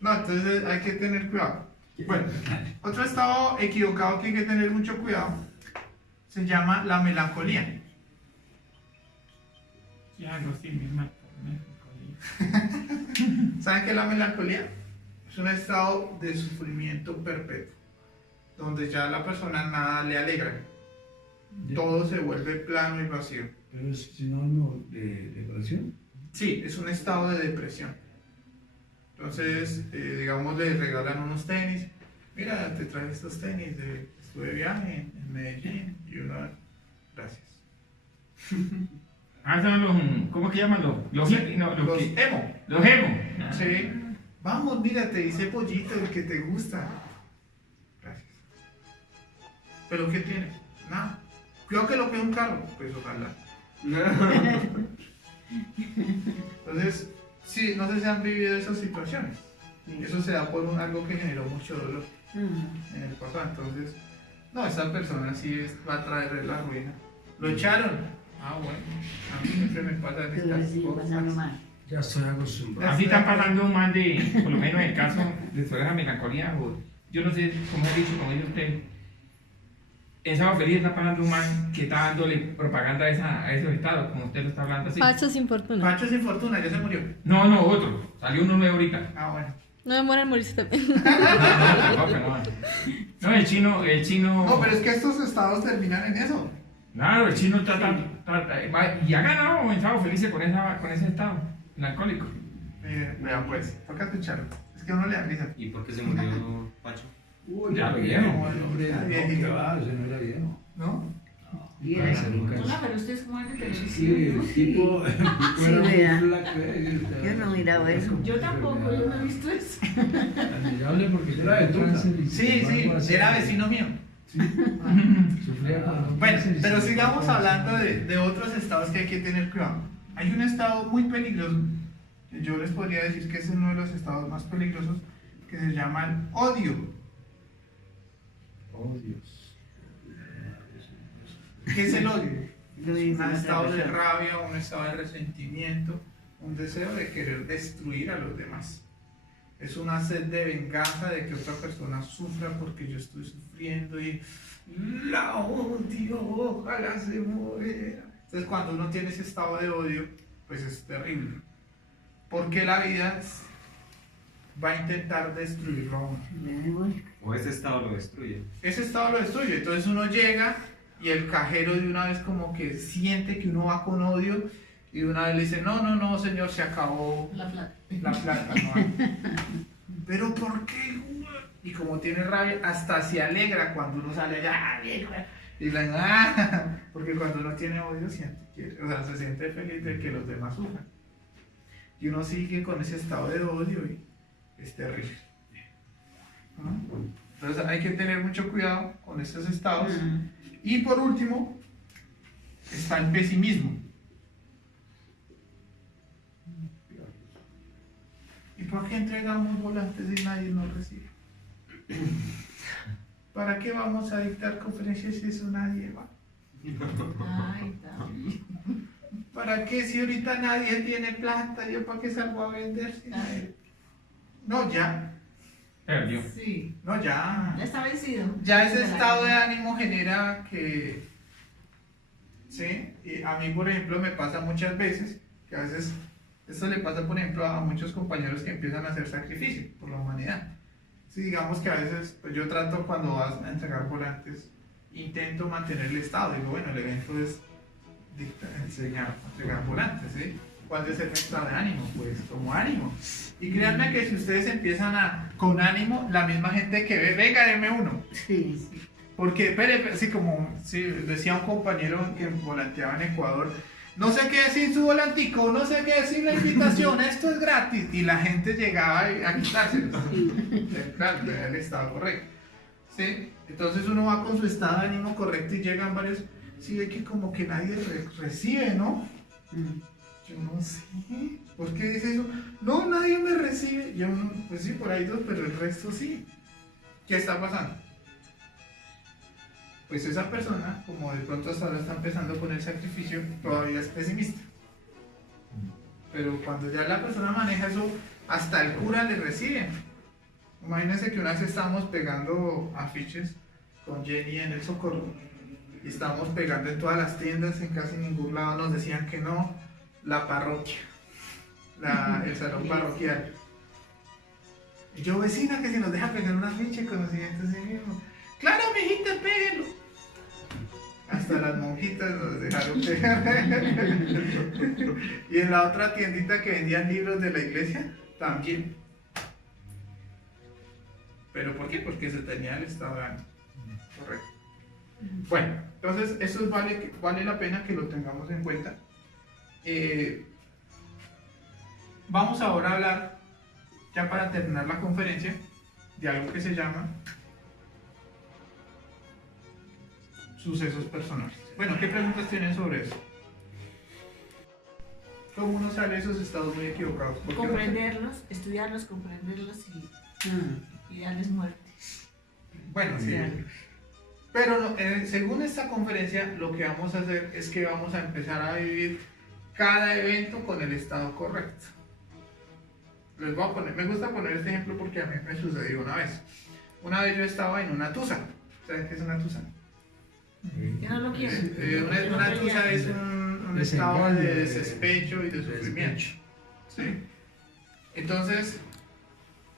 No, entonces hay que tener cuidado. Bueno, otro estado equivocado que hay que tener mucho cuidado se llama la melancolía. Ya no sí, mi hermano. ¿Saben qué es la melancolía? Es un estado de sufrimiento perpetuo, donde ya la persona nada le alegra, todo se vuelve plano y vacío. Pero es sinónimo de depresión. Sí, es un estado de depresión. Entonces, digamos, le regalan unos tenis. Mira, te traje estos tenis, estuve de viaje en Medellín y uno, gracias. Ah, son los, ¿cómo que llaman los hippies? No, Los que- emo. los emo. Ah. Sí. Vamos, mira, te hice pollito, el que te gusta. Gracias. ¿Pero qué tiene? Nada. Cuidado que lo pide un carro. Pues ojalá. Entonces, sí, no sé si han vivido esas situaciones. Y eso se da por algo que generó mucho dolor en el pasado. Entonces, no, esa persona sí va a traer la ruina. Lo echaron. Ah, bueno. A mí siempre me pasan Pero estas sí, pasando cosas. mal. Ya estoy acostumbrado. Así están pasando más de, por lo menos en el caso de su la melancolía, o yo no sé, como he dicho, como dice usted, en Sábado Feliz está pasando un man que está dándole propaganda a esos estados, como usted lo está hablando así. Pacho sin fortuna. Pacho sin fortuna, ya se murió. No, otro. Salió uno nuevo ahorita. Ah, bueno. No demora en morirse también. No, el chino. No, pero es que estos estados terminan en eso. Claro, el chino y ha ganado en Sábado Feliz con ese estado, el alcohólico. Vean pues, toca escucharlo. Es que uno le da risa. ¿Y por qué se murió Pacho? Uy, Ya lo viejo, vieron. hombre, Ya no, viejito. que va, ese no era viejo. ¿No? Y era así. Hola, pero ustedes como de Sí, televisión. el tipo Sí, era vea. muy flaco, Yo no miraba eso. Yo tampoco, yo no he visto eso. Admirable porque era de Tulsa. Sí, era vecino mío. Sufría con Bueno, cáncer y pero se sigamos mató. hablando de otros estados que hay que tener cuidado. Hay un estado muy peligroso, yo les podría decir que es uno de los estados más peligrosos, que se llama el odio. Oh, Dios. ¿Qué es el odio? Lo mismo Un otra estado de persona. rabia, un estado de resentimiento, un deseo de querer destruir a los demás. Es una sed de venganza de que otra persona sufra porque yo estoy sufriendo y la odio, ojalá se muera. Entonces cuando uno tiene ese estado de odio, pues es terrible. Porque la vida va a intentar destruirlo a uno. Me voy. ¿O ese estado lo destruye? Ese estado lo destruye. Entonces uno llega y el cajero de una vez como que siente que uno va con odio y de una vez le dice, no, señor, se acabó La plata. la plata. No hay. Pero ¿por qué? Y como tiene rabia, hasta se alegra cuando uno sale allá, y porque cuando uno tiene odio se siente feliz de que los demás sufran. Y uno sigue con ese estado de odio y es terrible. ¿No? Entonces hay que tener mucho cuidado con estos estados. Y por último, está el pesimismo. ¿Y por qué entregamos volantes y nadie nos recibe? ¿Para qué vamos a dictar conferencias si eso nadie va? Ay, David. ¿Para qué si ahorita nadie tiene plata? ¿Yo para qué salgo a vender? Si nadie... No, ya. Perdió. Sí. No, ya. Ya está vencido. Ya ese estado de ánimo genera que... ¿Sí? Y a mí, por ejemplo, me pasa muchas veces que a veces... Esto le pasa, por ejemplo, a muchos compañeros que empiezan a hacer sacrificio por la humanidad. Sí, digamos que a veces, pues yo trato cuando vas a entregar volantes, intento mantener el estado. Digo, bueno, el evento es entregar volantes, ¿sí? ¿Cuál debe ser mi estado de ánimo? Pues como ánimo. Y créanme que si ustedes empiezan con ánimo, la misma gente que ve, venga, deme uno. Sí. Porque, espere, así como decía un compañero que volanteaba en Ecuador, no sé qué decir su volantico, no sé qué decir la invitación, esto es gratis. Y la gente llegaba a quitárselo. Claro, era el estado correcto. ¿Sí? Entonces uno va con su estado de ánimo correcto y llegan varios, sí ve que como que nadie recibe, ¿no? Yo no sé, ¿por qué dice eso? No, nadie me recibe. Yo no, pues sí, por ahí dos, pero el resto sí. ¿Qué está pasando? Pues esa persona, como de pronto hasta ahora está empezando con el sacrificio, todavía es pesimista. Pero cuando ya la persona maneja eso, hasta el cura le recibe. Imagínense que una vez estábamos pegando afiches con Jenny en el Socorro y estábamos pegando en todas las tiendas, en casi ningún lado nos decían que no, la parroquia, el salón parroquial. Y yo, vecina, que si nos deja pegar un afiche conocimiento así mismo. Claro, mijita, pégalo. Hasta las monjitas nos dejaron pegar. Y en la otra tiendita que vendían libros de la iglesia, también. ¿Pero por qué? Porque se tenía el estado de ánimo. Correcto. Bueno, entonces eso vale la pena que lo tengamos en cuenta. Vamos ahora a hablar, ya para terminar la conferencia, de algo que se llama sucesos personales. Bueno, ¿qué preguntas tienen sobre eso? ¿Cómo uno sale de esos estados muy equivocados? ¿Por qué no sé? Comprenderlos, estudiarlos, comprenderlos y darles muerte. Bueno, sí. Pero no, según esta conferencia, lo que vamos a hacer es que vamos a empezar a vivir cada evento con el estado correcto. Les voy a poner, me gusta poner este ejemplo porque a mí me sucedió una vez. Una vez yo estaba en una tusa. ¿Saben qué es una tusa? Que no lo quieren. Una tusa es un estado de despecho y de sufrimiento. ¿Sí? Entonces,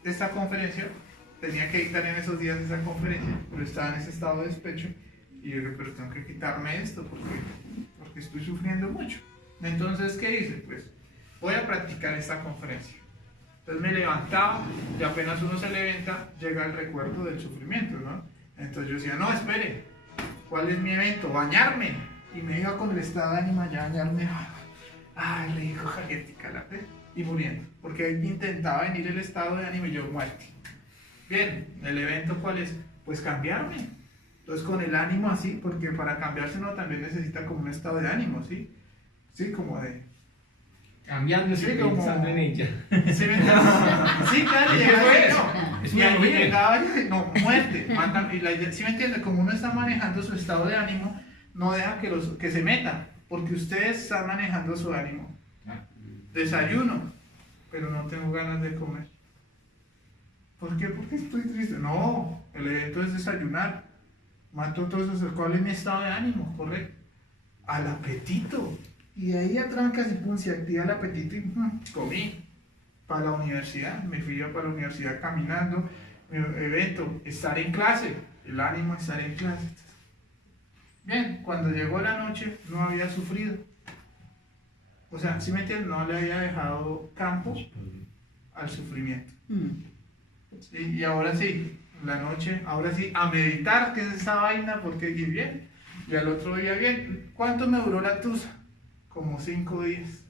esta conferencia, tenía que dictar en esos días esa conferencia, pero estaba en ese estado de despecho y yo dije, pero tengo que quitarme esto porque estoy sufriendo mucho. Entonces, ¿qué hice? Pues voy a practicar esta conferencia. Entonces me levantaba y apenas uno se levanta, llega el recuerdo del sufrimiento, ¿no? Entonces yo decía, no, espere, ¿cuál es mi evento? Bañarme. Y me iba con el estado de ánimo allá a bañarme. Ay, rico, calientica la fe. Y muriendo. Porque ahí intentaba venir el estado de ánimo y yo muerte. Bien, ¿el evento cuál es? Pues cambiarme. Entonces con el ánimo así, porque para cambiarse uno también necesita como un estado de ánimo, ¿sí? Sí, como de... Cambiando, Sí, como- pensando en ella. ¿Sí me entiendes? Sí, claro, ¿Y qué llegaba fue y eso? no. Es Y una ahí movida. llegaba y no, muerte. Y la idea, ¿sí me entiende? Como uno está manejando su estado de ánimo, no deja que se meta, porque ustedes están manejando su ánimo. Desayuno, pero no tengo ganas de comer. ¿Por qué? Porque estoy triste. No, el evento es desayunar. Mato todo eso, ¿cuál es mi estado de ánimo? Correcto. Al apetito. Y de ahí a trancas y pum, se activa el apetito y comí. Para la universidad, me fui yo para la universidad caminando. Mi evento, estar en clase. El ánimo, estar en clase. Bien, cuando llegó la noche, no había sufrido. O sea, ¿sí me entiendes? No le había dejado campo al sufrimiento. Sí, y ahora sí, la noche, ahora sí, a meditar, que es esa vaina, porque y bien. Y al otro día bien. ¿Cuánto me duró la tusa? Como 5 días.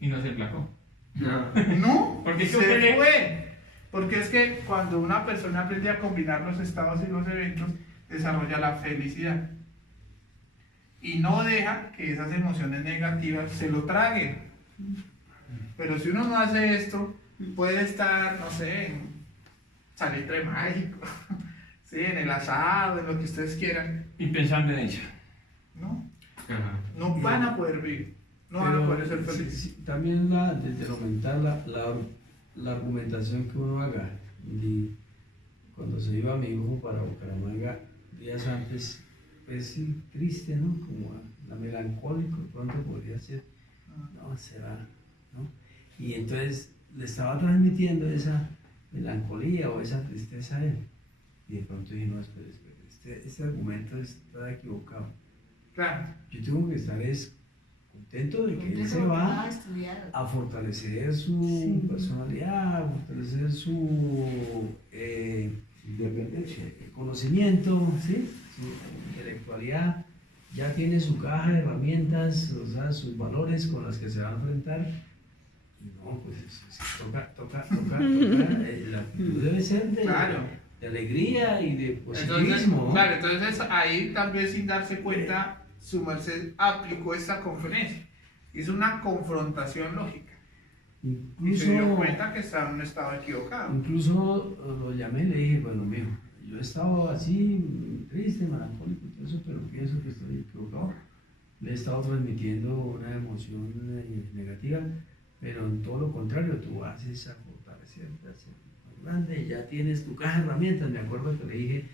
Y no se placó. No, Porque es que se usted- fue. Porque es que cuando una persona aprende a combinar los estados y los eventos, desarrolla la felicidad. Y no deja que esas emociones negativas se lo traguen. Pero si uno no hace esto, puede estar, no sé, en salitre mágico, sí, en el asado, en lo que ustedes quieran. Y pensando en ella. No, Ajá. no van a poder vivir, no van a poder ser sí, felices. sí, también desde lo mental, la argumentación que uno haga. Y cuando se iba mi hijo para Bucaramanga, días antes, pues sí, triste, ¿no? Como la melancólico, pronto podría ser, no, se va, ¿no? Y entonces le estaba transmitiendo esa melancolía o esa tristeza a él. Y de pronto dije, no, espere, este argumento está equivocado. Claro, Yo tengo que estar contento de que él se va a estudiar. a fortalecer su Sí. personalidad, a fortalecer su conocimiento, ¿sí? Su intelectualidad, ya tiene su caja de herramientas, o sea, sus valores con las que se va a enfrentar. Y no, pues toca, la actitud debe ser claro. de alegría y de Entonces, positivismo. claro, entonces ahí también sin darse cuenta, su merced aplicó esta conferencia. Hizo una confrontación lógica. Y se dio Incluso, cuenta que estaba en un estado equivocado. incluso lo llamé y le dije, bueno, mijo, yo he estado así, triste, melancólico y todo eso, pero pienso que estoy equivocado. Le he estado transmitiendo una emoción negativa, pero en todo lo contrario, tú haces a fortalecerte, a ser más grande, ya tienes tu caja de herramientas, me acuerdo que le dije,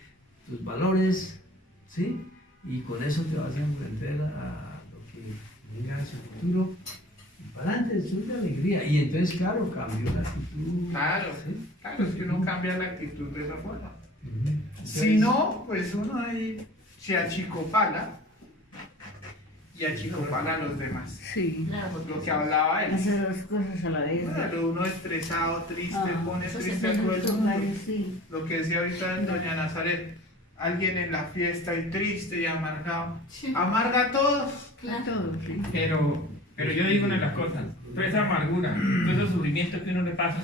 tus valores, ¿sí? Y con eso te vas a enfrentar a lo que venga a su futuro. Y para adelante, eso es de alegría. Y entonces, claro, cambió la actitud. Claro, ¿sí? claro, es que uno cambia la actitud de esa forma. Ujú. Si no, pues uno ahí se achicopala y achicopala a los demás. Sí. Claro, porque Lo que hablaba él. Hacer las cosas a la vez. Claro, uno estresado, triste, pone eso triste se a todo el mundo. Sí. Lo que decía ahorita doña Nazaret, alguien en la fiesta y triste y amargado. Sí. Amarga a todos. Claro. Todo, sí. Pero yo digo una de las cosas, toda esa amargura, todo ese sufrimiento que uno le pasa,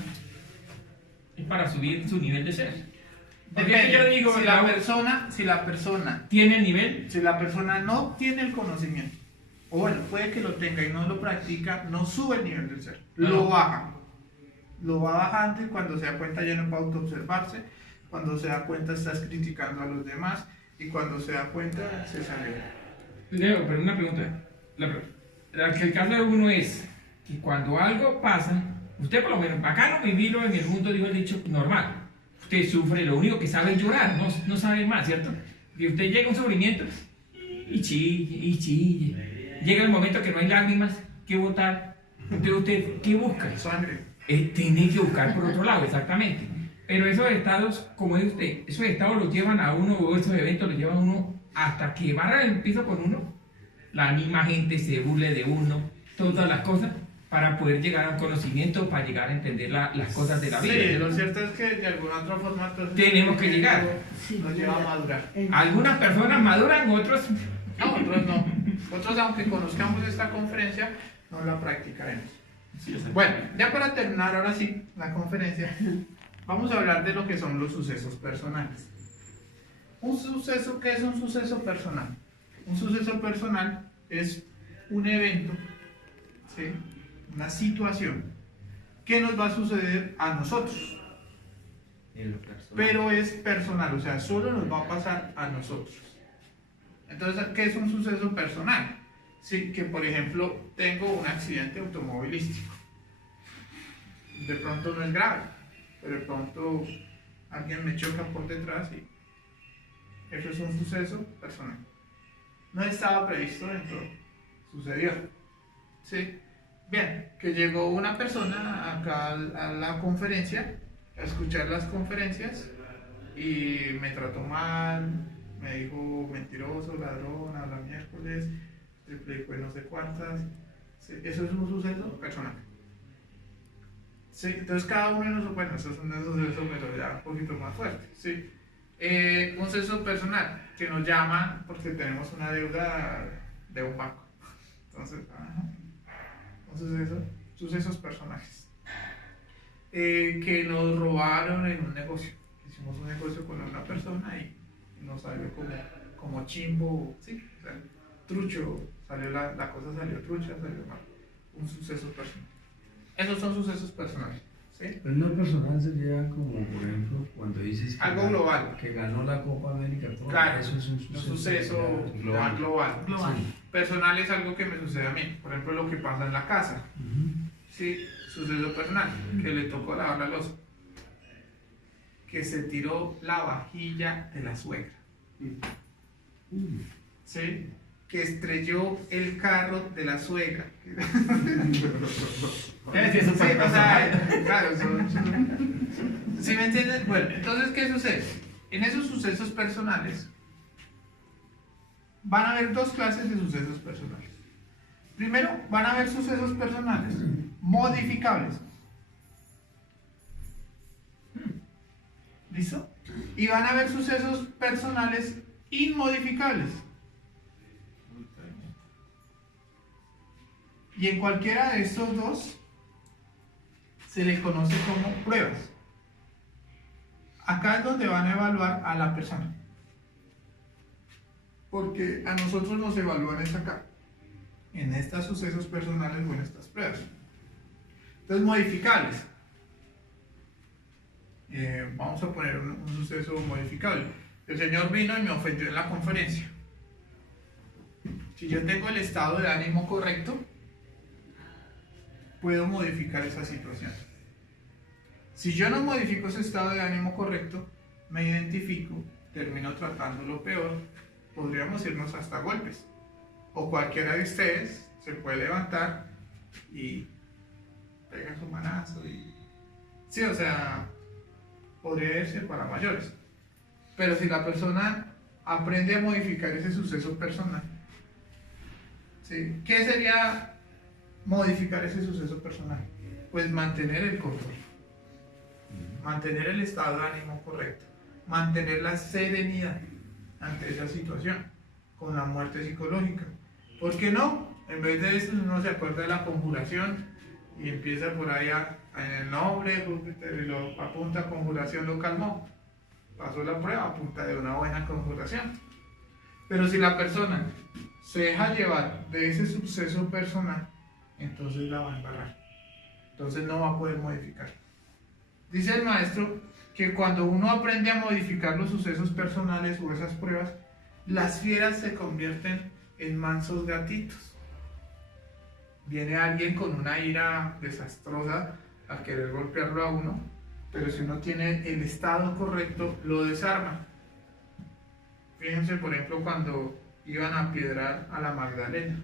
es para subir su nivel de ser. Porque es que yo digo, si la persona tiene el nivel, Si la persona no tiene el conocimiento, o bueno, puede que lo tenga y no lo practica, no sube el nivel del ser, lo baja. Lo va bajando y cuando se da cuenta ya no va a autoobservarse, cuando se da cuenta estás criticando a los demás y cuando se da cuenta se sale. Leo, pero una pregunta. El caso de uno es que cuando algo pasa, usted por lo menos, acá no vivirlo en el mundo, digo el dicho, normal. Usted sufre, lo único que sabe es llorar, no sabe más, ¿cierto? Que usted llega a un sufrimiento y chille, y chille. Llega el momento que no hay lágrimas que botar. Entonces usted, ¿qué busca? Sangre. Tiene que buscar por otro lado, exactamente. Pero esos estados, como dice usted, esos estados los llevan a uno, o esos eventos los llevan a uno hasta que barra el piso con uno. La misma gente se burle de uno, todas las cosas, para poder llegar a un conocimiento, para llegar a entender las cosas de la vida. Sí, lo cierto es que de alguna otra forma entonces, Tenemos que llegar. nos lleva a madurar. Algunas personas maduran, otros No, otros no. Otros, aunque conozcamos esta conferencia, no la practicaremos. Bueno, ya para terminar ahora sí la conferencia, vamos a hablar de lo que son los sucesos personales. Un suceso, ¿qué es un suceso personal? Un suceso personal es un evento, ¿sí? Una situación que nos va a suceder a nosotros, En lo personal. pero es personal, o sea, solo nos va a pasar a nosotros. Entonces, ¿qué es un suceso personal? Sí, que por ejemplo tengo un accidente automovilístico. De pronto no es grave, pero de pronto alguien me choca por detrás y eso es un suceso personal. No estaba previsto dentro, sucedió. ¿Sí? Bien, que llegó una persona acá a la conferencia, a escuchar las conferencias y me trató mal, me dijo mentiroso, ladrón, habla miércoles, triple pues no sé cuántas. Sí, eso es un suceso personal. Sí, entonces cada uno de nosotros, bueno, eso es un suceso pero ya un poquito más fuerte. Sí. Un suceso personal que nos llaman porque tenemos una deuda de un banco. Entonces, sucesos personales. Que nos robaron en un negocio. Hicimos un negocio con una persona y nos salió como chimbo, sí, o sea, trucho, salió la cosa salió trucha, salió mal. Un suceso personal. Esos son sucesos personales. ¿Sí? Pero no personal sería como, por ejemplo, cuando dices que, algo global. Que ganó la Copa América. Todo Claro, eso es un suceso global. Sí. Personal es algo que me sucede a mí. Por ejemplo, lo que pasa en la casa. Sí, suceso personal. Que le tocó lavar la loza. Que se tiró la vajilla de la suegra. ¿Sí? Que estrelló el carro de la suegra. Sí, o sea, claro, ¿sí me entienden? Bueno, entonces, ¿qué sucede? En esos sucesos personales van a haber dos clases de sucesos personales. Primero, van a haber sucesos personales modificables. ¿Listo? Y van a haber sucesos personales inmodificables. Y en cualquiera de estos dos se le conoce como pruebas. Acá es donde van a evaluar a la persona. Porque a nosotros nos evalúan es acá. En estos sucesos personales o en estas pruebas. Entonces, modificables. Vamos a poner un suceso modificable. El señor vino y me ofendió en la conferencia. Si yo tengo el estado de ánimo correcto, puedo modificar esa situación. Si yo no modifico ese estado de ánimo correcto, me identifico, termino tratándolo peor, podríamos irnos hasta golpes. O cualquiera de ustedes se puede levantar y pega su manazo y... Sí, o sea, podría irse para mayores. Pero si la persona aprende a modificar ese suceso personal, ¿sí? ¿Qué sería modificar ese suceso personal? Pues mantener el control, mantener el estado de ánimo correcto, mantener la serenidad ante esa situación, con la muerte psicológica. ¿Por qué no? En vez de eso, uno se acuerda de la conjuración y empieza por ahí en el nombre de Júpiter y lo apunta, conjuración lo calmó. Pasó la prueba a punta de una buena conjuración. Pero si la persona se deja llevar de ese suceso personal, entonces la va a embarrar. Entonces no va a poder modificar. Dice el maestro que cuando uno aprende a modificar los sucesos personales o esas pruebas, las fieras se convierten en mansos gatitos. Viene alguien con una ira desastrosa a querer golpearlo a uno, pero si uno tiene el estado correcto, lo desarma. Fíjense, por ejemplo, cuando iban a piedrar a la Magdalena.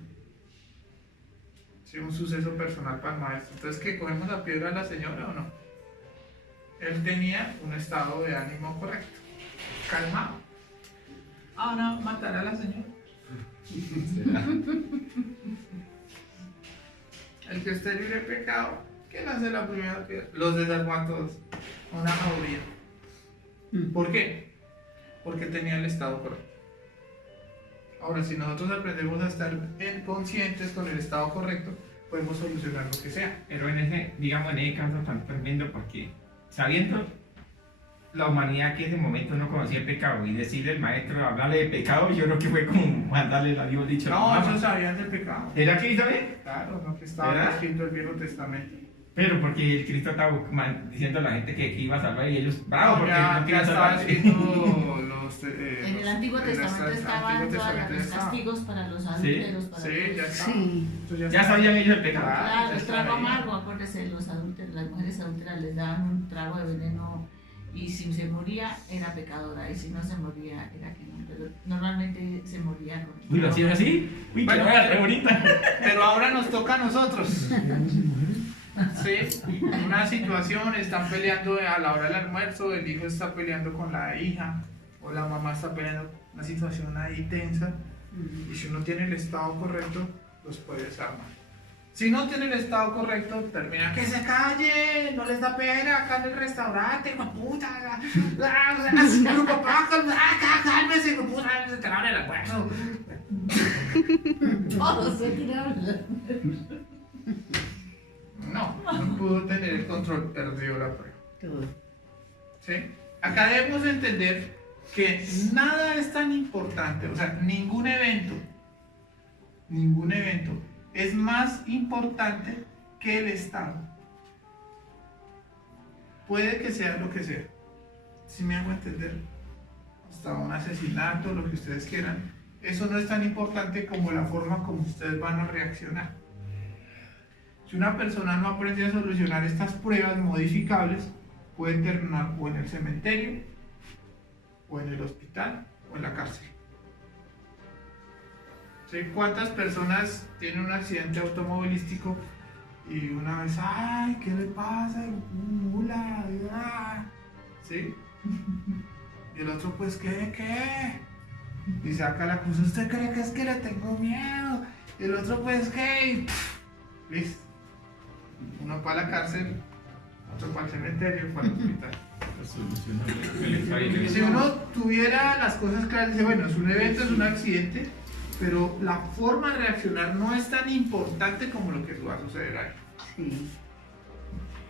Sí, un suceso personal para el maestro. Entonces, ¿qué cogemos a piedra a la señora o no? Él tenía un estado de ánimo correcto, calmado. Ah, no, matará a la señora. El que esté libre de pecado, que lance la primera piedra. Los desarmó a todos. Una jauría. ¿Por qué? Porque tenía el estado correcto. Ahora, si nosotros aprendemos a estar conscientes con el estado correcto, podemos solucionar lo que sea. Pero en ese, digamos, en ese caso tan tremendo, porque sabiendo la humanidad que en ese momento no conocía el pecado y decirle al maestro, hablarle de pecado, yo creo que fue como mandarle la Dios dicho. No, ellos sabían del pecado. ¿Era que hizo bien? Claro, no que estaba ¿Verdad? escrito el Viejo Testamento. Pero porque el Cristo estaba diciendo a la gente que iba a salvar y ellos, bravo, porque ya, no querían estaba salvar. escrito En el Antiguo Testamento estaban todos los castigos para los adúlteros. Para Sí, todos. ya está. Sí. Entonces Ya sabían ellos el pecado. Claro, ya el estaba trago ahí. amargo, acuérdense, los adúlteros, las mujeres adúlteras les daban un trago de veneno y si se moría era pecadora y si no se moría era que no, pero normalmente se moría con Uy, ¿lo hacían así? Uy, Bueno, que no era re bonita. Pero ahora nos toca a nosotros. Sí, una situación, están peleando a la hora del almuerzo, el hijo está peleando con la hija o la mamá está peleando, una situación ahí tensa y si uno tiene el estado correcto, los puede desarmar. Si no tiene el estado correcto, termina que se calle, no les da pena acá en el restaurante, hijo de puta, su papá, cálmese, hijo de puta, se te abre el almuerzo. Todos se tiraron. No pudo tener el control, perdió la prueba. Todo. ¿Sí? Acá debemos entender que nada es tan importante, o sea, ningún evento es más importante que el Estado. Puede que sea lo que sea, si me hago entender, hasta un asesinato, lo que ustedes quieran, eso no es tan importante como la forma como ustedes van a reaccionar. Si una persona no aprende a solucionar estas pruebas modificables, puede terminar o en el cementerio, o en el hospital, o en la cárcel. ¿Sí? ¿Cuántas personas tienen un accidente automovilístico y una vez, ay, ¿qué le pasa? Mula, ¿sí? Y el otro, pues, ¿qué? Y saca la cruz, ¿usted cree que es que le tengo miedo? Y el otro, pues, ¿qué? Y listo. Uno para la cárcel, otro para el cementerio, para el hospital. Y si uno tuviera las cosas claras, dice, bueno, es un evento, es un accidente, pero la forma de reaccionar no es tan importante como lo que va a suceder ahí. Sí.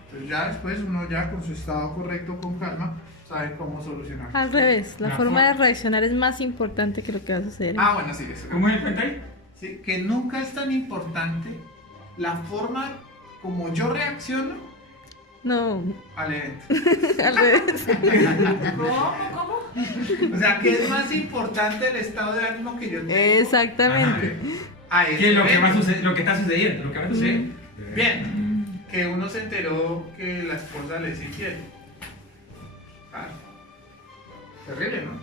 Entonces ya después uno ya con su estado correcto, con calma, sabe cómo solucionar. Al revés, la La forma de forma. reaccionar es más importante que lo que va a suceder. Ah, bueno, sí, eso. ¿Cómo es el cuento ahí? Sí, que nunca es tan importante la forma como yo reacciono No, al evento. al revés. ¿Cómo? O sea, que es más importante el estado de ánimo que yo tengo Exactamente. a ese ¿Qué es lo que, va a evento. suceder, lo que está sucediendo? Lo que va a suceder. Bien, que uno se enteró que la esposa le es infiel. Claro. Terrible, ¿no?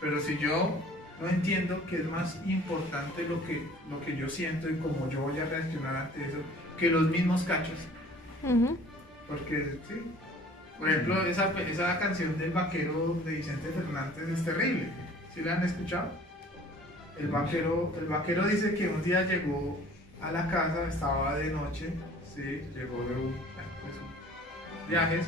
Pero si yo no entiendo que es más importante lo que yo siento y cómo yo voy a reaccionar ante eso, que los mismos cachos. Ujú. Porque, sí. Por ejemplo, esa canción del vaquero de Vicente Fernández es terrible. ¿Sí la han escuchado? El vaquero dice que un día llegó a la casa, estaba de noche, sí, llegó de un viajes,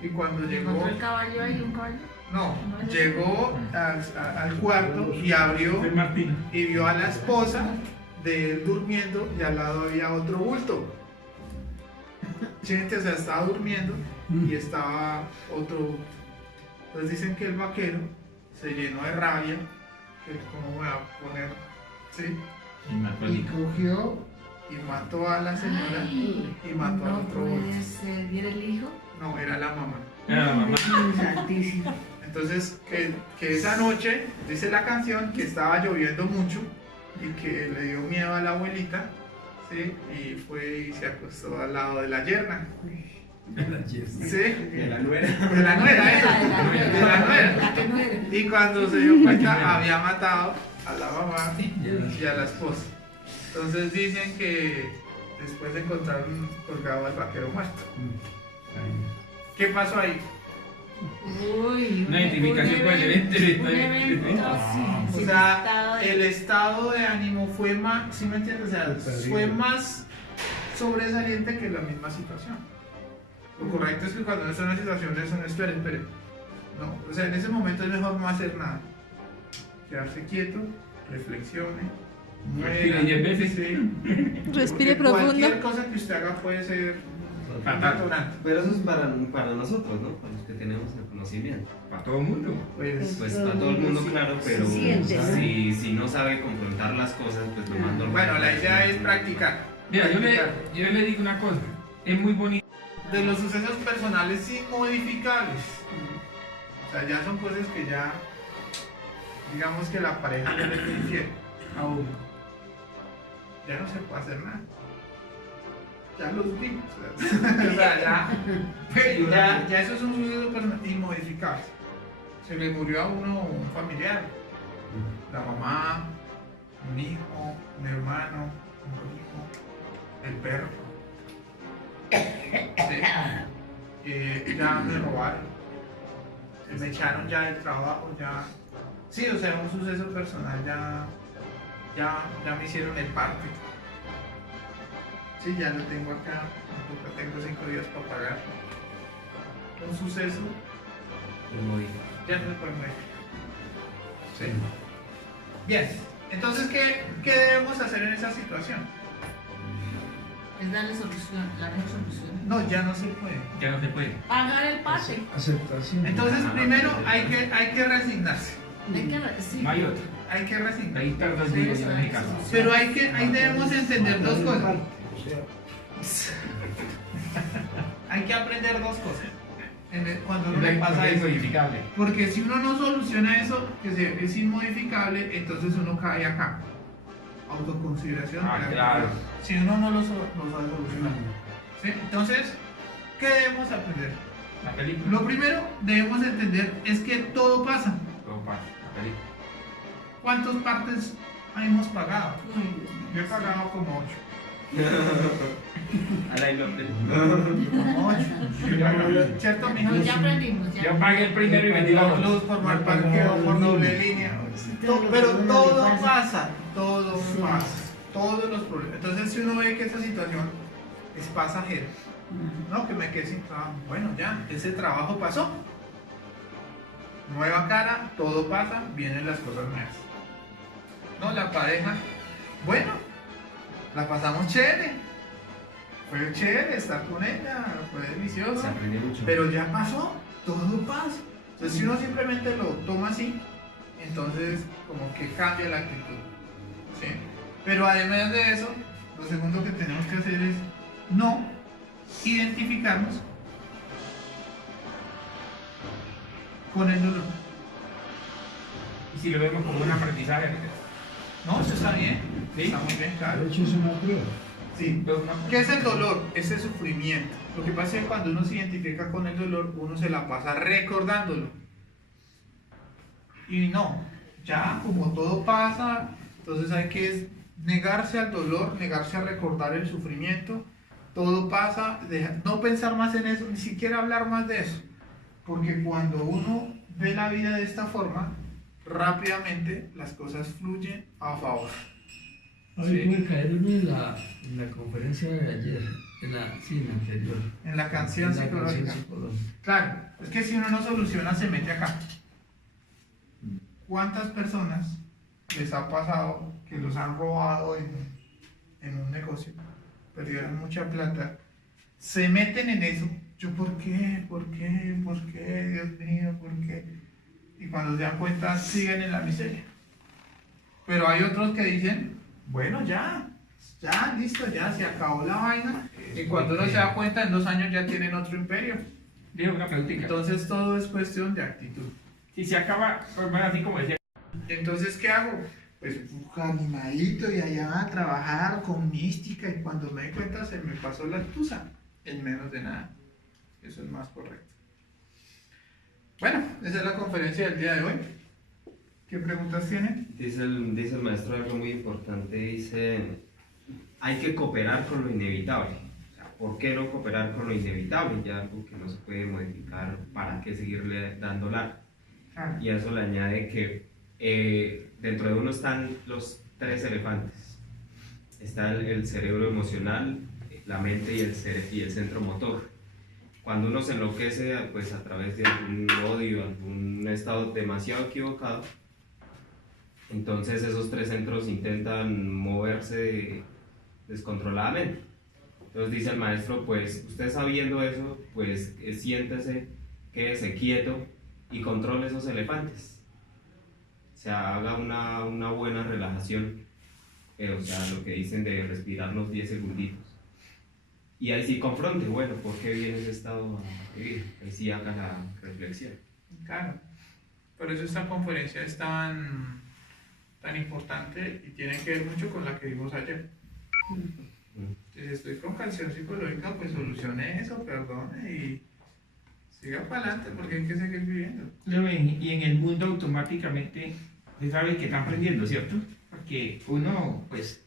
y cuando llegó, ¿Encontró el caballo ahí, un caballo? no, llegó al cuarto y abrió El Martín. y vio a la esposa de él durmiendo y al lado había otro bulto. Gente, o sea, estaba durmiendo y estaba otro bulto. Entonces dicen que el vaquero se llenó de rabia, que cómo me va a poner, ¿sí? Y cogió y mató a la señora Ay, y mató al no otro bulto. puede ser. ¿Y era el hijo? No, era la mamá. Era la mamá. Santísimo. Entonces, que esa noche, dice la canción, que estaba lloviendo mucho y que le dio miedo a la abuelita, ¿sí? Y fue y se acostó al lado de la yerna. Sí, De la nuera. de la nuera, eso. De la nuera. La que no era. Y cuando se dio cuenta, había matado a la mamá y a la esposa. Entonces dicen que después encontraron colgado al vaquero muerto. ¿Qué pasó ahí? Uy, Una identificación con el evento. Un evento, sí, O sí, sea, estado de- el estado de ánimo fue más, ¿sí me entiendes? O sea, fue más sobresaliente que la misma situación. Lo correcto es que cuando uno está en una situación de eso, no espere. No, o sea, en ese momento es mejor no hacer nada. Quedarse quieto, reflexione, Respire 10 veces. sí. Respire Porque cualquier profundo. cosa que usted haga puede ser Fatal. detonante. Pero eso es para nosotros, ¿no? Para los que tenemos el conocimiento. Para todo el mundo. Pues, Pues para todo el mundo, claro, pero siente, ¿no? si no sabe confrontar las cosas, pues lo más normal. bueno, la idea es practicar. Mira, Practicar. yo le digo una cosa. Es muy bonito. De los sucesos personales inmodificables. O sea, ya son cosas que ya, digamos que la pareja ya le fue infiel a uno. Ya no se puede hacer nada. Ya los vimos. O sea, ya eso es un suceso personal inmodificable. Se le murió a uno un familiar, la mamá, un hijo, un hermano, un hijo, el perro. Sí. Ya me robaron, me echaron ya del trabajo, ya. Sí, o sea, un suceso personal, ya me hicieron el parte. Sí, ya lo tengo acá, tengo 5 días para pagar. Un suceso, ya no se puede mover. Sí. Bien, entonces, ¿qué debemos hacer en esa situación? Es darle solución, la mejor solución. No, ya no se puede. Ya no se puede. Pagar el pase. Aceptación. Entonces, primero hay que resignarse. Hay que, sí. No hay otro. Hay que resignarse. Ahí está el digo yo en mi caso. Pero ahí debemos entender dos cosas. Hay que aprender dos cosas cuando uno le pasa Es eso. modificable. Porque si uno no soluciona eso, que es inmodificable, entonces uno cae acá. Autoconsideración. Ah, claro. Si uno no lo sabe solucionar. ¿Sí? Entonces, ¿qué debemos aprender? La película. Lo primero debemos entender es que todo pasa. Todo pasa. La película. ¿Cuántas partes hemos pagado? Uy, Dios mío. Yo he pagado como 8. Al aire no Como 8. ¿Cierto, mijo? Pues ya aprendimos. Ya. Yo pagué el primero y vendí la Por otra. luz, por mal parqueo, por doble línea. Pero todo pasa, todo Sí. pasa. Todos los problemas. Entonces, si uno ve que esa situación es pasajera, no, que me quedé sin trabajo. Bueno, ya, ese trabajo pasó. Nueva cara, todo pasa, vienen las cosas nuevas. No, la pareja, bueno, la pasamos chévere. Fue chévere estar con ella, fue Se delicioso. aprendió mucho. Pero ya pasó, todo pasa. Entonces, si uno simplemente lo toma así, entonces como que cambia la actitud. ¿Sí? Pero además de eso, lo segundo que tenemos que hacer es no identificarnos con el dolor. Y si lo vemos como un aprendizaje. No, eso está bien. Sí. Está muy bien, claro. De hecho, es una prueba. Sí. Veo una- ¿Qué es el dolor? Es el sufrimiento. Lo que pasa es que cuando uno se identifica con el dolor, uno se la pasa recordándolo. Y no, ya como todo pasa, entonces hay que negarse al dolor, negarse a recordar el sufrimiento. Todo pasa, no pensar más en eso, ni siquiera hablar más de eso. Porque cuando uno ve la vida de esta forma, rápidamente las cosas fluyen a favor. A ver, puede caer uno en la conferencia de ayer, en la anterior. En la canción En la psicológica. canción psicológica. Claro, es que si uno no soluciona, se mete acá. ¿Cuántas personas les ha pasado que los han robado en un negocio? Perdieron mucha plata. Se meten en eso. Yo, ¿por qué? ¿Por qué? ¿Por qué? Dios mío, ¿por qué? Y cuando se dan cuenta, siguen en la miseria. Pero hay otros que dicen, bueno, ya, listo, ya se acabó la vaina. Y cuando uno se da cuenta, en 2 años ya tienen otro imperio. Digo una preguntita. Entonces todo es cuestión de actitud. Si se acaba, pues bueno, así como decía. Entonces, ¿qué hago? Pues animadito y allá a trabajar con mística y cuando me di cuenta se me pasó la tusa en menos de nada. Eso es más correcto. Bueno, esa es la conferencia del día de hoy. ¿Qué preguntas tienen? Dice el maestro algo muy importante, dice, hay que cooperar con lo inevitable. O sea, ¿por qué no cooperar con lo inevitable? Ya algo que no se puede modificar, ¿para qué seguirle dando largo? Y a eso le añade que dentro de uno están los 3 elefantes. Está el cerebro emocional, la mente y el centro motor. Cuando uno se enloquece, pues a través de algún odio, algún estado demasiado equivocado, entonces esos 3 centros intentan moverse descontroladamente. Entonces dice el maestro, pues usted sabiendo eso, pues siéntese, quédese quieto y controle esos elefantes. O sea, haga una buena relajación, o sea, lo que dicen de respirar los 10 segunditos. Y ahí sí confronte, bueno, ¿por qué viene ese estado a vivir? Ahí sí haga la reflexión. Claro. Por eso esta conferencia es tan importante y tiene que ver mucho con la que vimos ayer. Si estoy con canción psicológica, pues solucione eso, perdone y siga para adelante porque hay que seguir viviendo. Y en el mundo automáticamente se sabe que están aprendiendo, ¿cierto? Porque uno, pues,